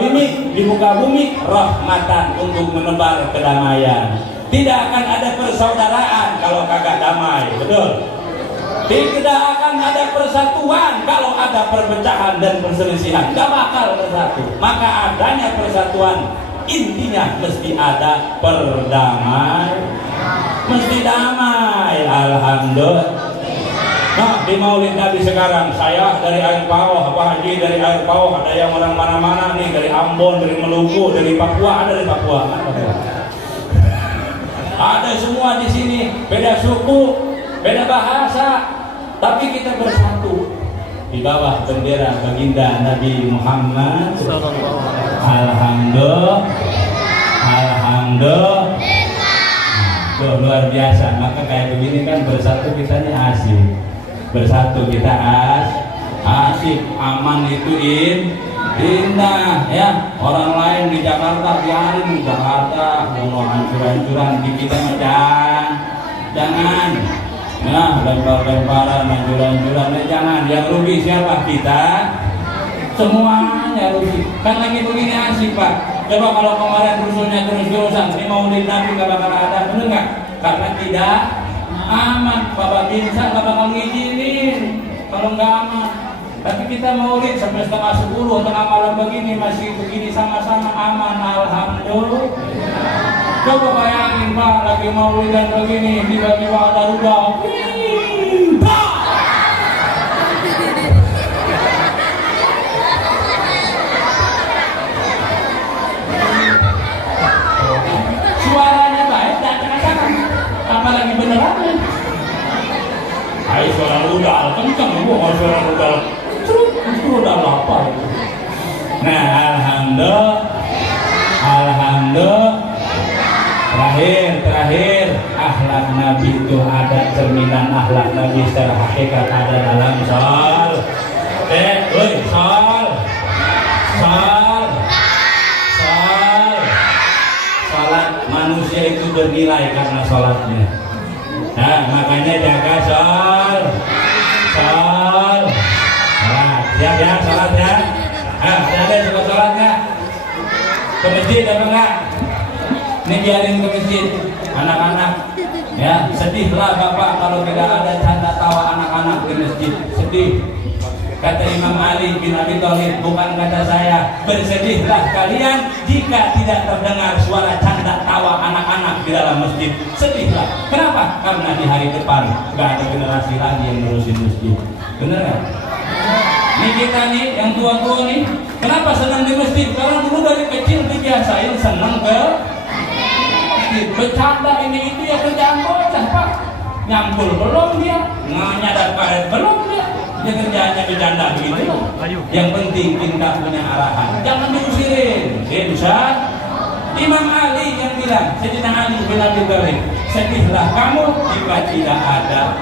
bumi rahmatan untuk menebar kedamaian. Tidak akan ada persaudaraan kalau kagak damai, betul? Tidak akan ada persatuan kalau ada perpecahan dan perselisihan. Gak bakal bersatu. Maka adanya persatuan intinya mesti ada perdamaian. Mesti damai. Alhamdulillah. Nah, di Maulid Nabi sekarang saya dari Air Pawah, Pak Haji dari Air Pawah, ada yang orang mana-mana nih, dari Ambon, dari Maluku, dari Papua, ada dari Papua. Ada semua di sini, beda suku, beda bahasa, tapi kita bersatu di bawah bendera baginda Nabi Muhammad. Alhamdulillah, alhamdulillah. Tuh, luar biasa. Maka kayak begini kan bersatu kita nih asik. Bersatu kita asik, aman itu indah ya. Orang lain di Jakarta biarin di Jakarta mau hancur-hancuran, di kita jangan ya, lempar-lemparan, hancur-hancuran jangan. Yang rugi siapa? Kita semuanya rugi. Kan lagi begini asik Pak. Coba kalau kemarin rusuhnya terus-terusan, ini Maulid Nabi gak bakal ada, bener gak? Karena tidak aman. Bapak Binsa gak bakal ngizinin kalau nggak aman. Tapi kita Maulid sampai 9:30 tengah malam begini masih begini sama-sama aman. Alhamdulillah. Coba bayangin Pak, lagi Maulid dan begini dibagi wadah. Suaranya baik, datang-datang. Apalagi beneran. Ayo suara rudal, kenceng gua suara rudal. Itu rudal apa itu? Nah, alhamdulillah. Terakhir, akhlak Nabi itu ada cerminan akhlak Nabi secara hakikat ada dalam Woi, sol. Salat manusia itu bernilai karena salatnya. Nah, makanya jaga sol. Siap ya, salat ya. Ada juga salatnya. Ke masjid apa enggak? Ini biarin ke masjid. Anak-anak, ya sedihlah bapak kalau tidak ada canda tawa anak-anak di masjid. Sedih. Kata Imam Ali bin Abi Thalib, bukan kata saya, bersedihlah kalian jika tidak terdengar suara canda tawa anak-anak di dalam masjid. Sedihlah. Kenapa? Karena di hari depan nggak ada generasi lagi yang ngurusin masjid. Bener nggak? Ini kita nih, yang tua-tua nih, kenapa senang di masjid? Karena dulu dari kecil dibiasain senang ke masjid. Bercanda ini itu ya kerjaan bocah pak. Nyampul belum dia, nyadar karet belum dia. Dia kerjaannya bercanda begitu. Yang penting kita punya arahan, jangan diusirin. Bisa Imam Ali yang bilang, Sayyidina Ali bin Abi Thalib, sedihlah kamu jika tidak ada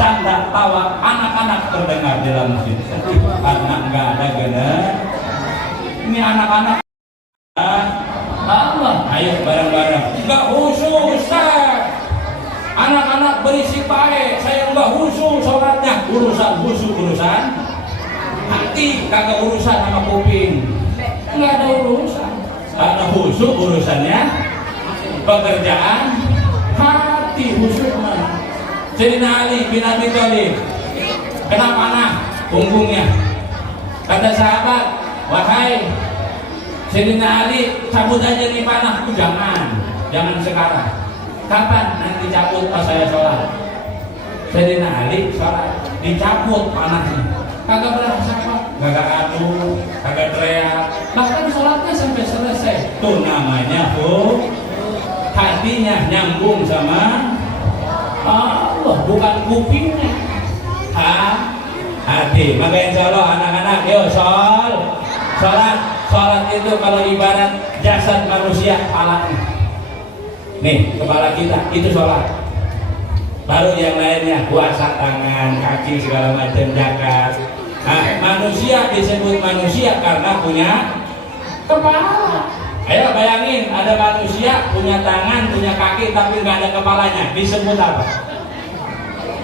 canda tawa anak-anak terdengar di dalam masjid. Sedih karena enggak ada ini anak-anak. Allah, ayo bareng-bareng. Enggak khusyuk Ustaz. Anak-anak berisik baik, saya enggak khusyuk sholatnya. Urusan hati, kagak urusan sama kuping. Enggak ada urusan. Karena khusyuk urusannya pekerjaan hati, khusyuk mana. Sayyidina Ali bin Abi Thalib kena panah punggungnya. Kata sahabat, wahai Sayyidina Ali, cabut aja nih panahku. Jangan sekarang. Kapan nanti cabut pas saya sholat? Sayyidina Ali sholat, dicabut panahnya. Kagak berasa apa, kagak adu, kagak teriak, bahkan sholatnya sampai selesai. Itu namanya hatinya nyambung sama Allah, bukan kupingnya. Hati. Maka insya Allah anak-anak, yuk sholat itu kalau ibarat jasad manusia, kepalanya. Nih, kepala kita itu sholat. Baru yang lainnya puasa tangan, kaki segala macam zakat. Nah, manusia disebut manusia karena punya kepala. Ayo bayangin, ada manusia punya tangan, punya kaki tapi nggak ada kepalanya. Disebut apa?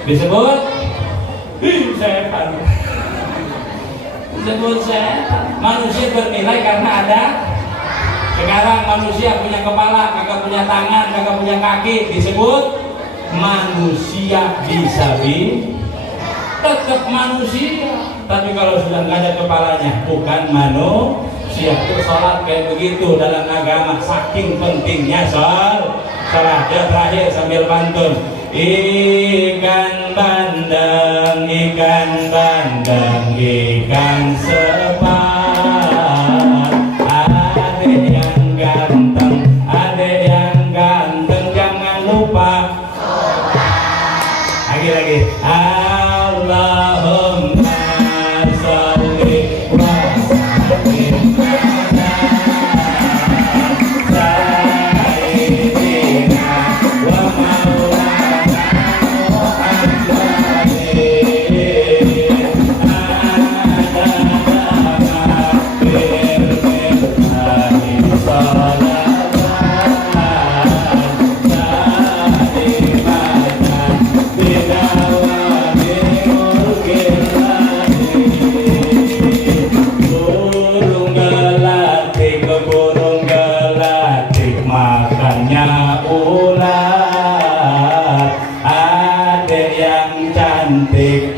Disebut setan. Disebut setan. Manusia bernilai karena ada. Sekarang manusia punya kepala, kagak punya tangan, kagak punya kaki, disebut manusia bisabi. Tetap manusia, tapi kalau sudah nggak ada kepalanya bukan manusia. Itu sholat kayak begitu dalam agama, saking pentingnya sholat. Ya terakhir sambil pantun, ikan bandeng, ikan sepat. Lagi Allahumma sholli wa sallim ala sayyidina wa maulana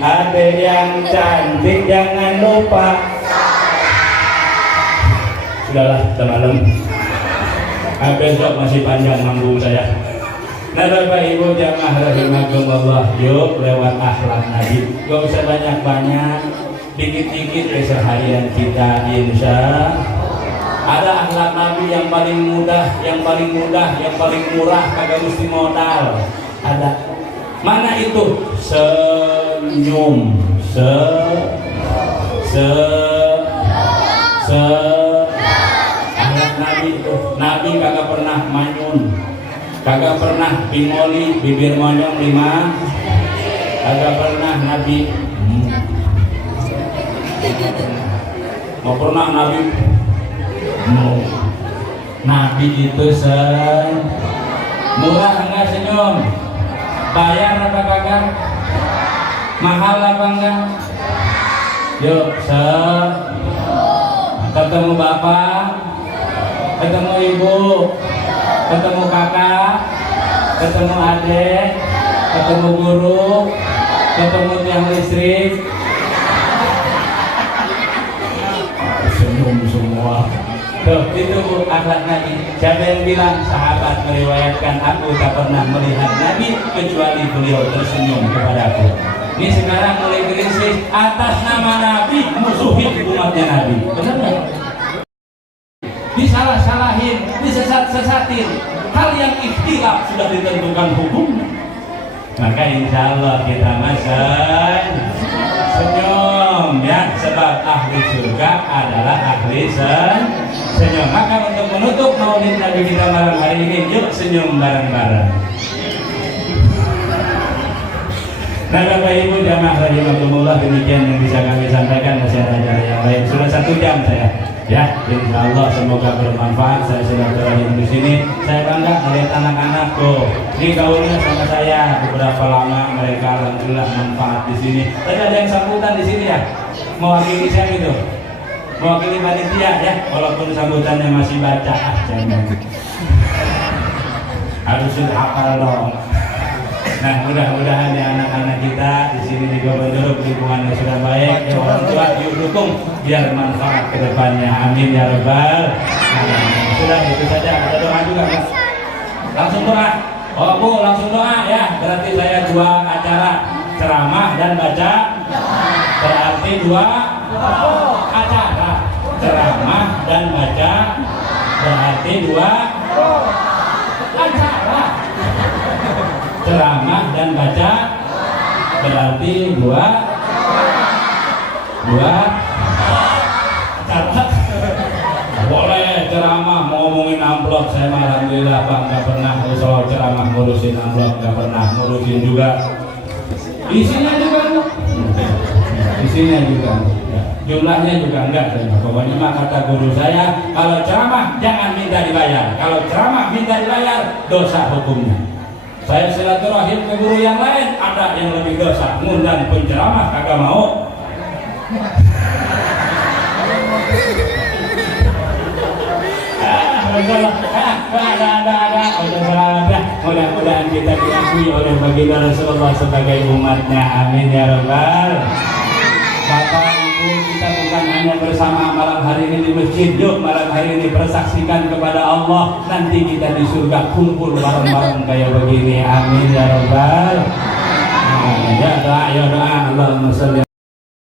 Muhammadin cantik, jangan lupa. Sudahlah, sudah malam. Besok masih panjang manggung saya. Nah Bapak Ibu jamaah rahimakumullah, yuk lewat akhlak Nabi. Gak usah banyak-banyak, dikit-dikit keseharian kita, insya ada akhlak Nabi yang paling mudah, yang paling murah, kagak mesti modal. Ada. Mana itu? Senyum. Akhlak Nabi itu, Nabi kagak pernah manyun, kagak pernah bingoli, bibir monyong 5, kagak pernah Nabi Mau pernah Nabi? Nabi itu murah enggak senyum? Bayar apa kagak? Mahal apa enggak? Yuk ketemu bapak, ketemu ibu, ketemu kakak, ketemu adik, ketemu guru, ketemu tiang listrik. Senyum semua. Tuh, itu Bu akhlak Nabi. Siapa yang bilang sahabat meriwayatkan aku tak pernah melihat Nabi kecuali beliau tersenyum kepadaku. Ini sekarang mulai krisis atas nama Nabi musuhin umatnya Nabi. Benar nggak? Disalah-salahin, disesat-sesatin. Hal yang ikhtilaf sudah ditentukan hukumnya. Maka insya Allah kita masuk senyum ya, sebab ahli surga adalah ahli senyum. Maka untuk menutup maulid Nabi kita malam hari ini, yuk senyum bareng-bareng. Nah Bapak Ibu jamaah rahimakumullah, demikian yang bisa kami sampaikan. Masih ada acara yang lain, sudah 1 jam saya ya, insya Allah semoga bermanfaat. Saya silaturahim di sini. Saya bangga melihat anak-anakku ini gaulnya sama saya beberapa lama, mereka alhamdulillah manfaat di sini. Tadi ada yang sambutan di sini ya, mewakili saya gitu, mewakili panitia ya, walaupun sambutannya masih baca jangan. Harus sudah hafal dong. Nah mudah-mudahan ya anak-anak kita di sini di Gobonjuruk lingkungannya sudah baik, ya orang tua yuk dukung biar manfaat ke depannya, amin ya rabbal alamin. Sudah itu saja, ada doa juga kan? Langsung doa. Oh Bu, langsung doa ya. Berarti saya 2 acara, ceramah dan baca. Berarti 2 acara, ceramah dan baca. Berarti 2 acara, ceramah dan baca. Berarti 2 acara. Boleh ceramah ngomongin amplop, saya alhamdulillah Pak nggak pernah soal ceramah ngurusin amplop, nggak pernah ngurusin juga. Isinya juga, jumlahnya juga enggak. Pokoknya mah kata guru saya, kalau ceramah jangan minta dibayar, kalau ceramah minta dibayar dosa hukumnya. Saya silaturahim ke guru yang lain, ada yang lebih dosa, ngundang penceramah kagak mau. Mudah-mudahan kita diakui oleh baginda Rasulullah sebagai umatnya, amin ya rabbal. Bapak Ibu, kita bukan hanya bersama malam hari ini di masjid, yuk malam hari ini bersaksikan kepada Allah, nanti kita di surga kumpul bareng-bareng kayak begini, amin ya rabbal. Ya doa, Allahumma sholli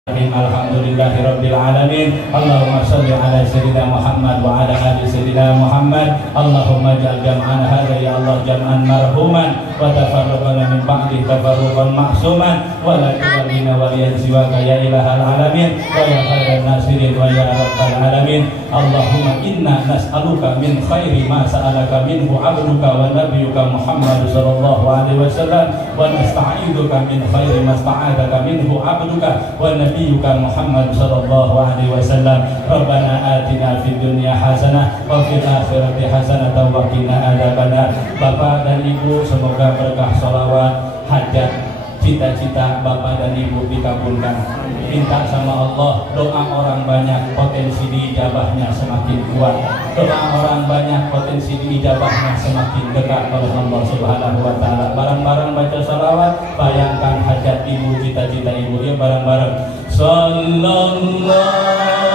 Alhamdulillahirabbil alamin. Allahumma shalli ala sayyidina Muhammad wa ala ali sayyidina Muhammad. Allahumma ja'al jam'ana hadza ya Allah jam'an marhuman wa tafarraqana min ba'di tafarruqan ma'suman wa la tuwallina waliyan siwaka ya ilahal alamin wa ya khairan nasirin wa ya rabbal alamin. Allahumma inna nas'aluka min khairi ma sa'alaka minhu 'abduka wa nabiyyuka Muhammad sallallahu alaihi wasallam wa nasta'iduka min khairi ma sta'adaka minhu 'abduka wa nabiyyuka Muhammad sallallahu alaihi wasallam. Rabbana atina fid dunya hasanah wa fil akhirati hasanah wa qina adzabannar. Bapak dan Ibu, semoga berkah sholawat, hajat, cita-cita Bapak dan Ibu dikabulkan. Minta sama Allah, doa orang banyak, potensi diijabahnya semakin kuat. Doa orang banyak, potensi diijabahnya semakin dekat oleh Allah Subhanahu wa taala. Bareng-bareng baca sholawat, bayangkan hajat Ibu, cita-cita Ibu, ya bareng-bareng. Sallallahu ala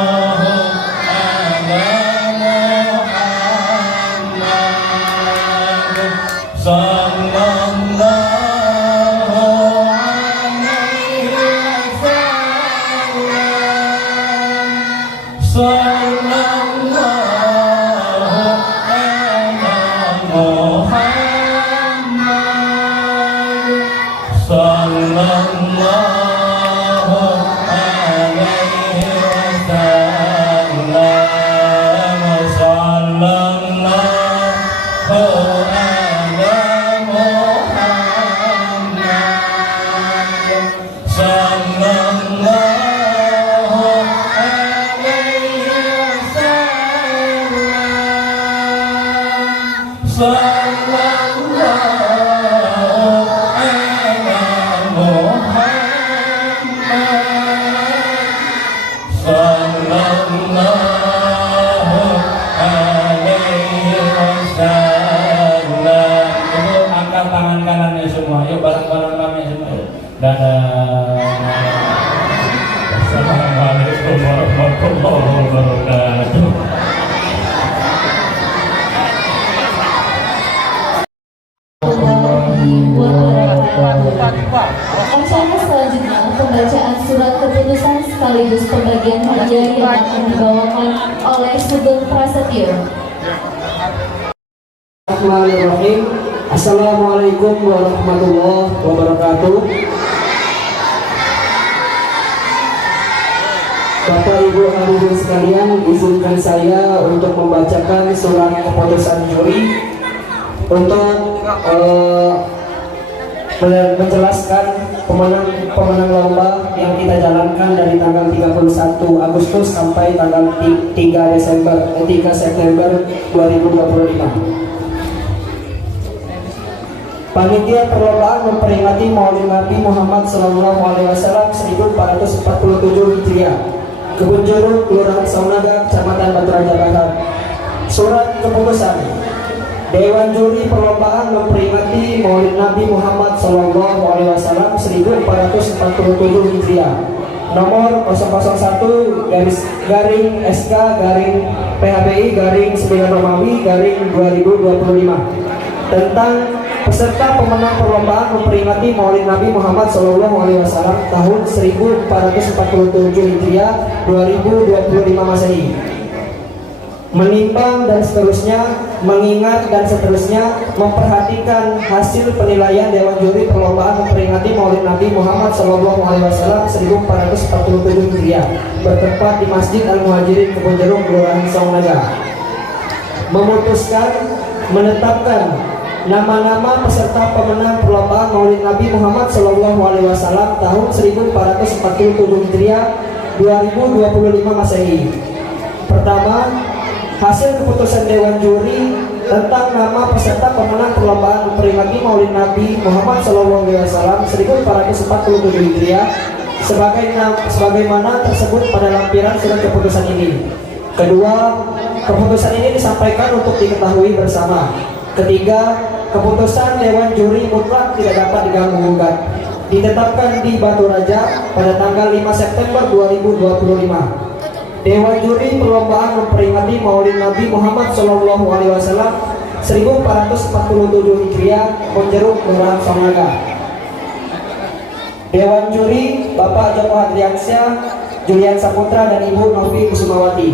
Muhammad, sallallahu alaihi wasallam, sallallahu ala Muhammad, sallallahu sallallahu Angkat tangan kanannya semua, yuk bareng-bareng kami semua. Dadah. Assalamualaikum warahmatullahi wabarakatuh. Acara selanjutnya pembacaan surat keputusan sekaligus pembagian hadiah yang akan dibawakan oleh Sugeng Prasetyo. Bismillahirrahmanirrahim. Assalamualaikum warahmatullahi wabarakatuh. Bapak Ibu hadirin sekalian, izinkan saya untuk membacakan surat keputusan juri untuk menjelaskan pemenang lomba yang kita jalankan dari tanggal 31 Agustus sampai tanggal 3 September 2025. Panitia perlombaan memperingati Maulid Nabi Muhammad SAW 1447 Hijriah. Kebun Jeruk, Kelurahan Saunaga, Kecamatan Batu Raja Barat. Surat keputusan Dewan Juri Perlombaan memperingati Maulid Nabi Muhammad SAW 1447 Hijriah. Nomor 001-SK-PHBI-9 Romawi-2025 tentang peserta pemenang perlombaan memperingati Maulid Nabi Muhammad SAW tahun 1447 Hijriah 2025 Masehi. Menimbang dan seterusnya, mengingat dan seterusnya, memperhatikan hasil penilaian Dewan Juri Perlombaan memperingati Maulid Nabi Muhammad SAW 1447 Hijriah bertempat di Masjid Al-Muhajirin Kebun Jeruk, Kelurahan Saunaga. Memutuskan menetapkan nama-nama peserta pemenang perlombaan Maulid Nabi Muhammad SAW tahun 1447 Hijriah 2025 Masehi. Pertama, hasil keputusan Dewan Juri tentang nama peserta pemenang perlombaan memperingati Maulid Nabi Muhammad SAW 1447 Hijriah sebagaimana tersebut pada lampiran surat keputusan ini. Kedua, keputusan ini disampaikan untuk diketahui bersama. Ketiga, keputusan Dewan Juri mutlak tidak dapat diganggu-gugat. Ditetapkan di Batu Raja pada tanggal 5 September 2025. Dewan Juri Perlombaan memperingati Maulid Nabi Muhammad SAW 1447 Hijriah, Ponjeruk, Kelurahan Saunaga. Dewan Juri Bapak Joko Hadriansyah, Julian Saputra, dan Ibu Novi Kusumawati.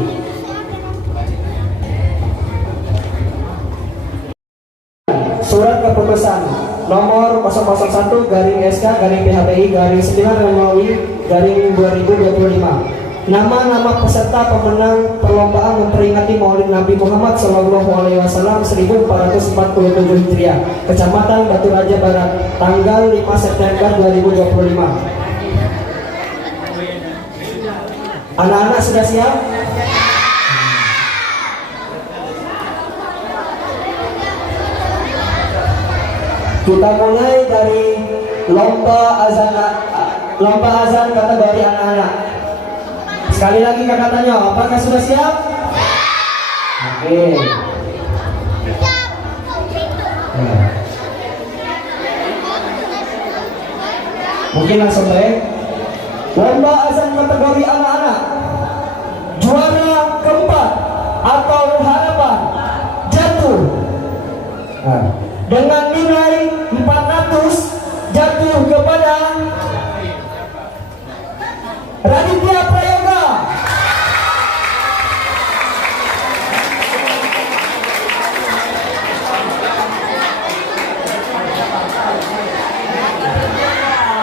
Surat keputusan nomor 001-SK-PHBI-9 Romawi 2025. Nama-nama peserta pemenang perlombaan memperingati Maulid Nabi Muhammad SAW 1447 Hijriah, Kecamatan Batu Raja Barat, tanggal 5 September 2025. Anak-anak sudah siap? Kita mulai dari lomba azan kategori anak-anak. Sekali lagi kakak tanya, apakah sudah siap? Oke. Mungkin langsung baik. Lomba azan kategori anak-anak. Juara keempat atau harapan jatuh dengan nilai 400 jatuh kepada Raditya Prayoga.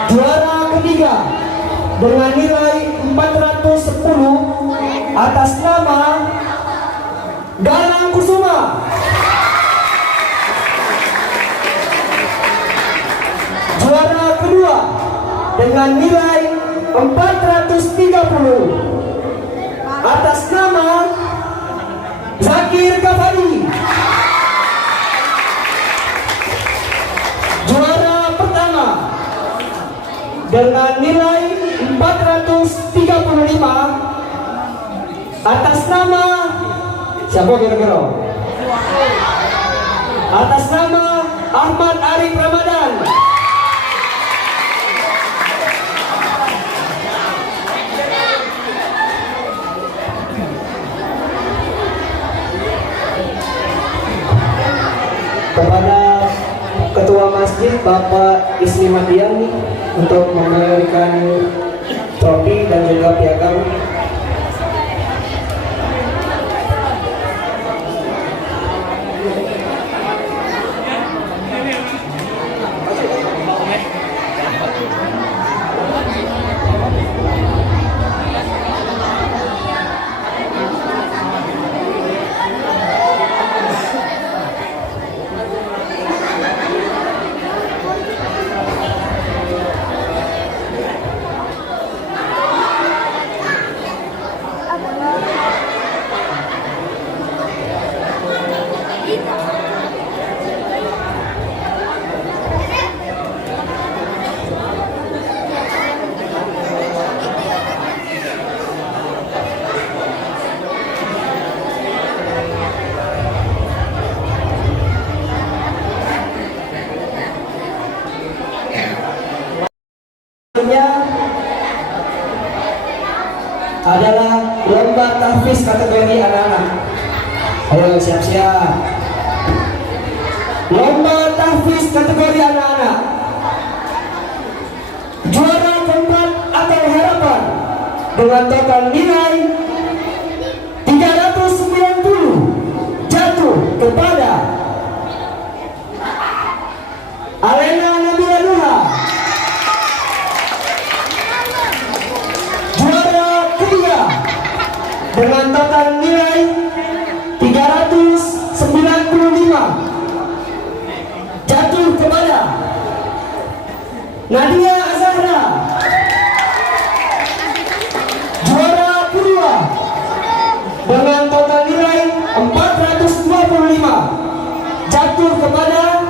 Juara ketiga dengan nilai 410 atas nama Galang Kusuma. Juara kedua dengan nilai 430 atas nama Zakir Kafadi. dengan nilai 435 atas nama siapa kira-kira? Atas nama Ahmad Arif Ramadan. Kepada Ketua Masjid Bapak Ismi Madiani untuk memberikan trofi dan juga piagam. Adalah lomba tahfiz kategori anak-anak. Ayo siap-siap. Lomba tahfiz kategori anak-anak. Juara keempat atau harapan dengan total nilai 390 jatuh kepada Alena Nabila Duha. Juara ketiga dengan total nilai 395 jatuh kepada Nadia Azahra. Juara kedua dengan total nilai 425 jatuh kepada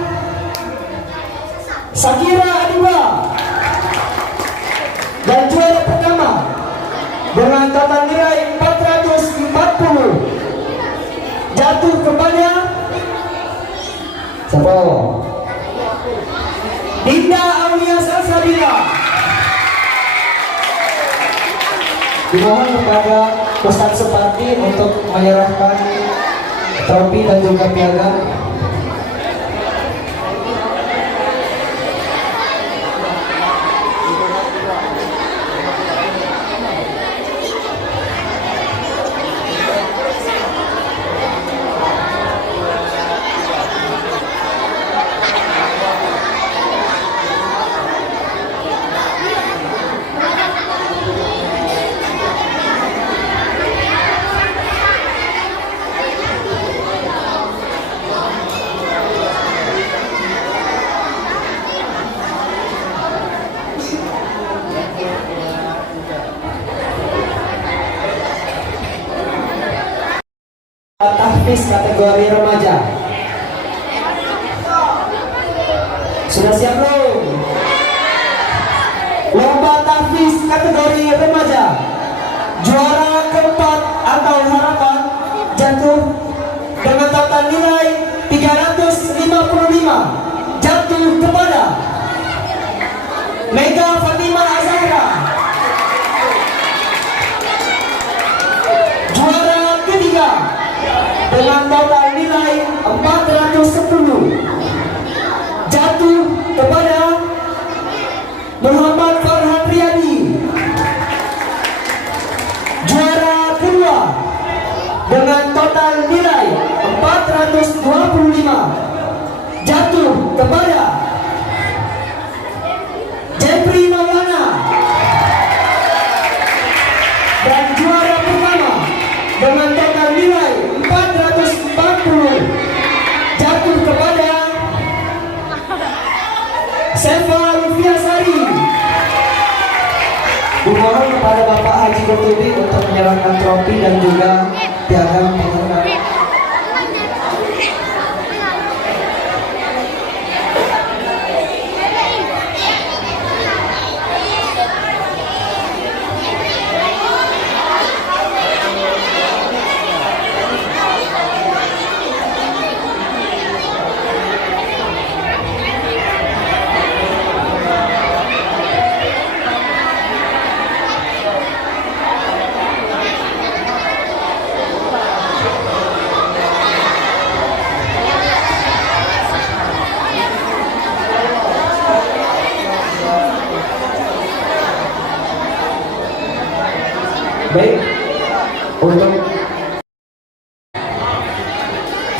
Sakira Adiba. Dan juara pertama dengan total nilai 440 jatuh kepada siapa? Dinda Aulia Salsabila. Dimohon kepada Ustadz Suparti untuk menyerahkan trofi dan juga piagam. Tahfiz kategori remaja. Sudah siap belum? Lomba tahfiz kategori remaja. Juara keempat atau harapan jatuh dengan total nilai 355 jatuh kepada Mega Fatima Azahra. Juara ketiga dengan total nilai 410 jatuh kepada Muhammad Farhan Riyadi. Juara kedua dengan total nilai 425 jatuh kepada Jeffrey Maulana. Dan juara pertama dengan total nilai 440 jatuh kepada Sefa Lufiasari. Dimohon kepada Bapak Haji Kurtubi untuk menyerahkan trofi dan juga piagam penghargaan. untuk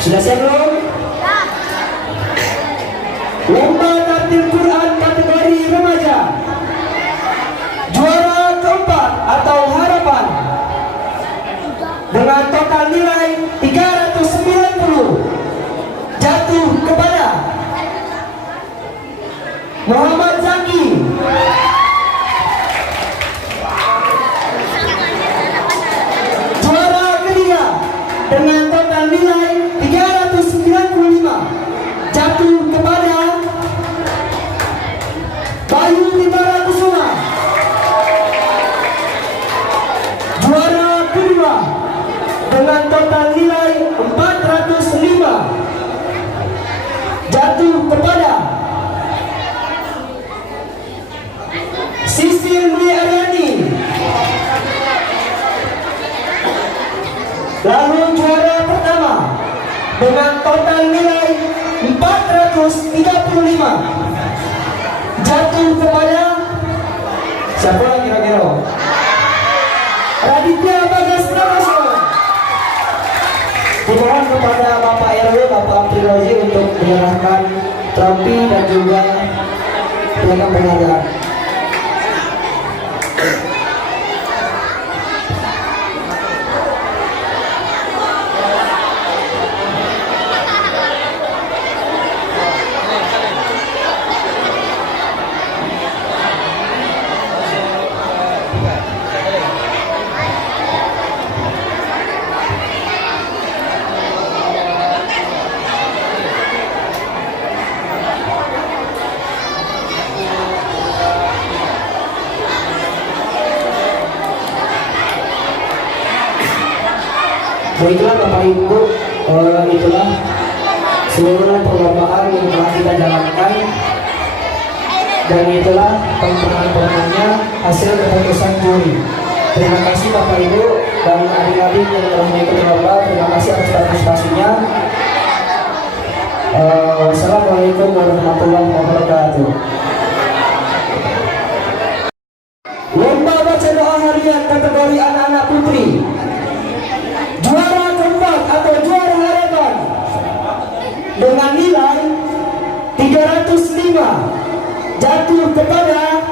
sudah siap belum? Lomba tartil Quran kategori remaja. Juara keempat atau harapan dengan total nilai 390 jatuh kepada Muhammad Zaki. Juara ketiga dengan total nilai 395 jatuh kepada Bayu Bintara Kusuma. Juara kedua dengan total nilai 405 jatuh kepada Sisil Dwi Aryani. Lalu juara pertama dengan total nilai 435 jatuh kepada siapa kira-kira? Raditya Bagas Pramono. Dimohon kepada Bapak RW, Bapak Trilogi untuk menyerahkan trofi dan juga piagam penghargaan. Baiklah Bapak Ibu, itulah seluruh perlombaan yang telah kita jalankan, dan itulah pemenang-pemenangnya hasil keputusan juri. Terima kasih Bapak Ibu dan adik-adik yang telah mengikuti lomba. Terima kasih atas partisipasinya. Wassalamualaikum warahmatullahi wabarakatuh. Lomba baca doa harian kategori anak-anak putri. Juara keempat atau juara harapan dengan nilai 305 jatuh kepada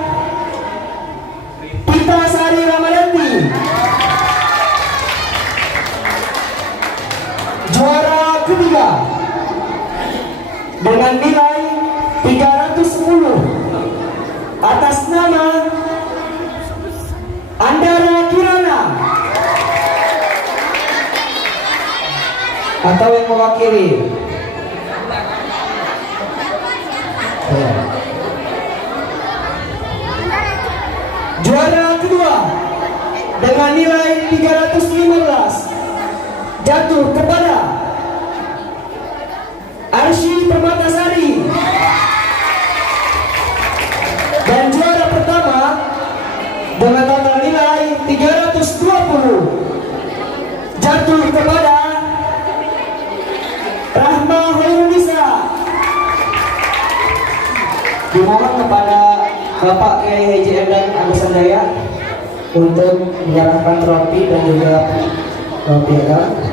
Pita Sari Ramadhanti. Juara ketiga dengan nilai 310 atas nama Andara Kirana atau yang mewakili. Juara kedua dengan nilai 315 jatuh kepada Arsy Permatasari. Dan juara pertama dengan total nilai 320 jatuh kepada Rahma Hoirunisa. Dimohon kepada Bapak Kiai Haji Endang Agus Sandaya untuk menyerahkan trofi dan juga piagam.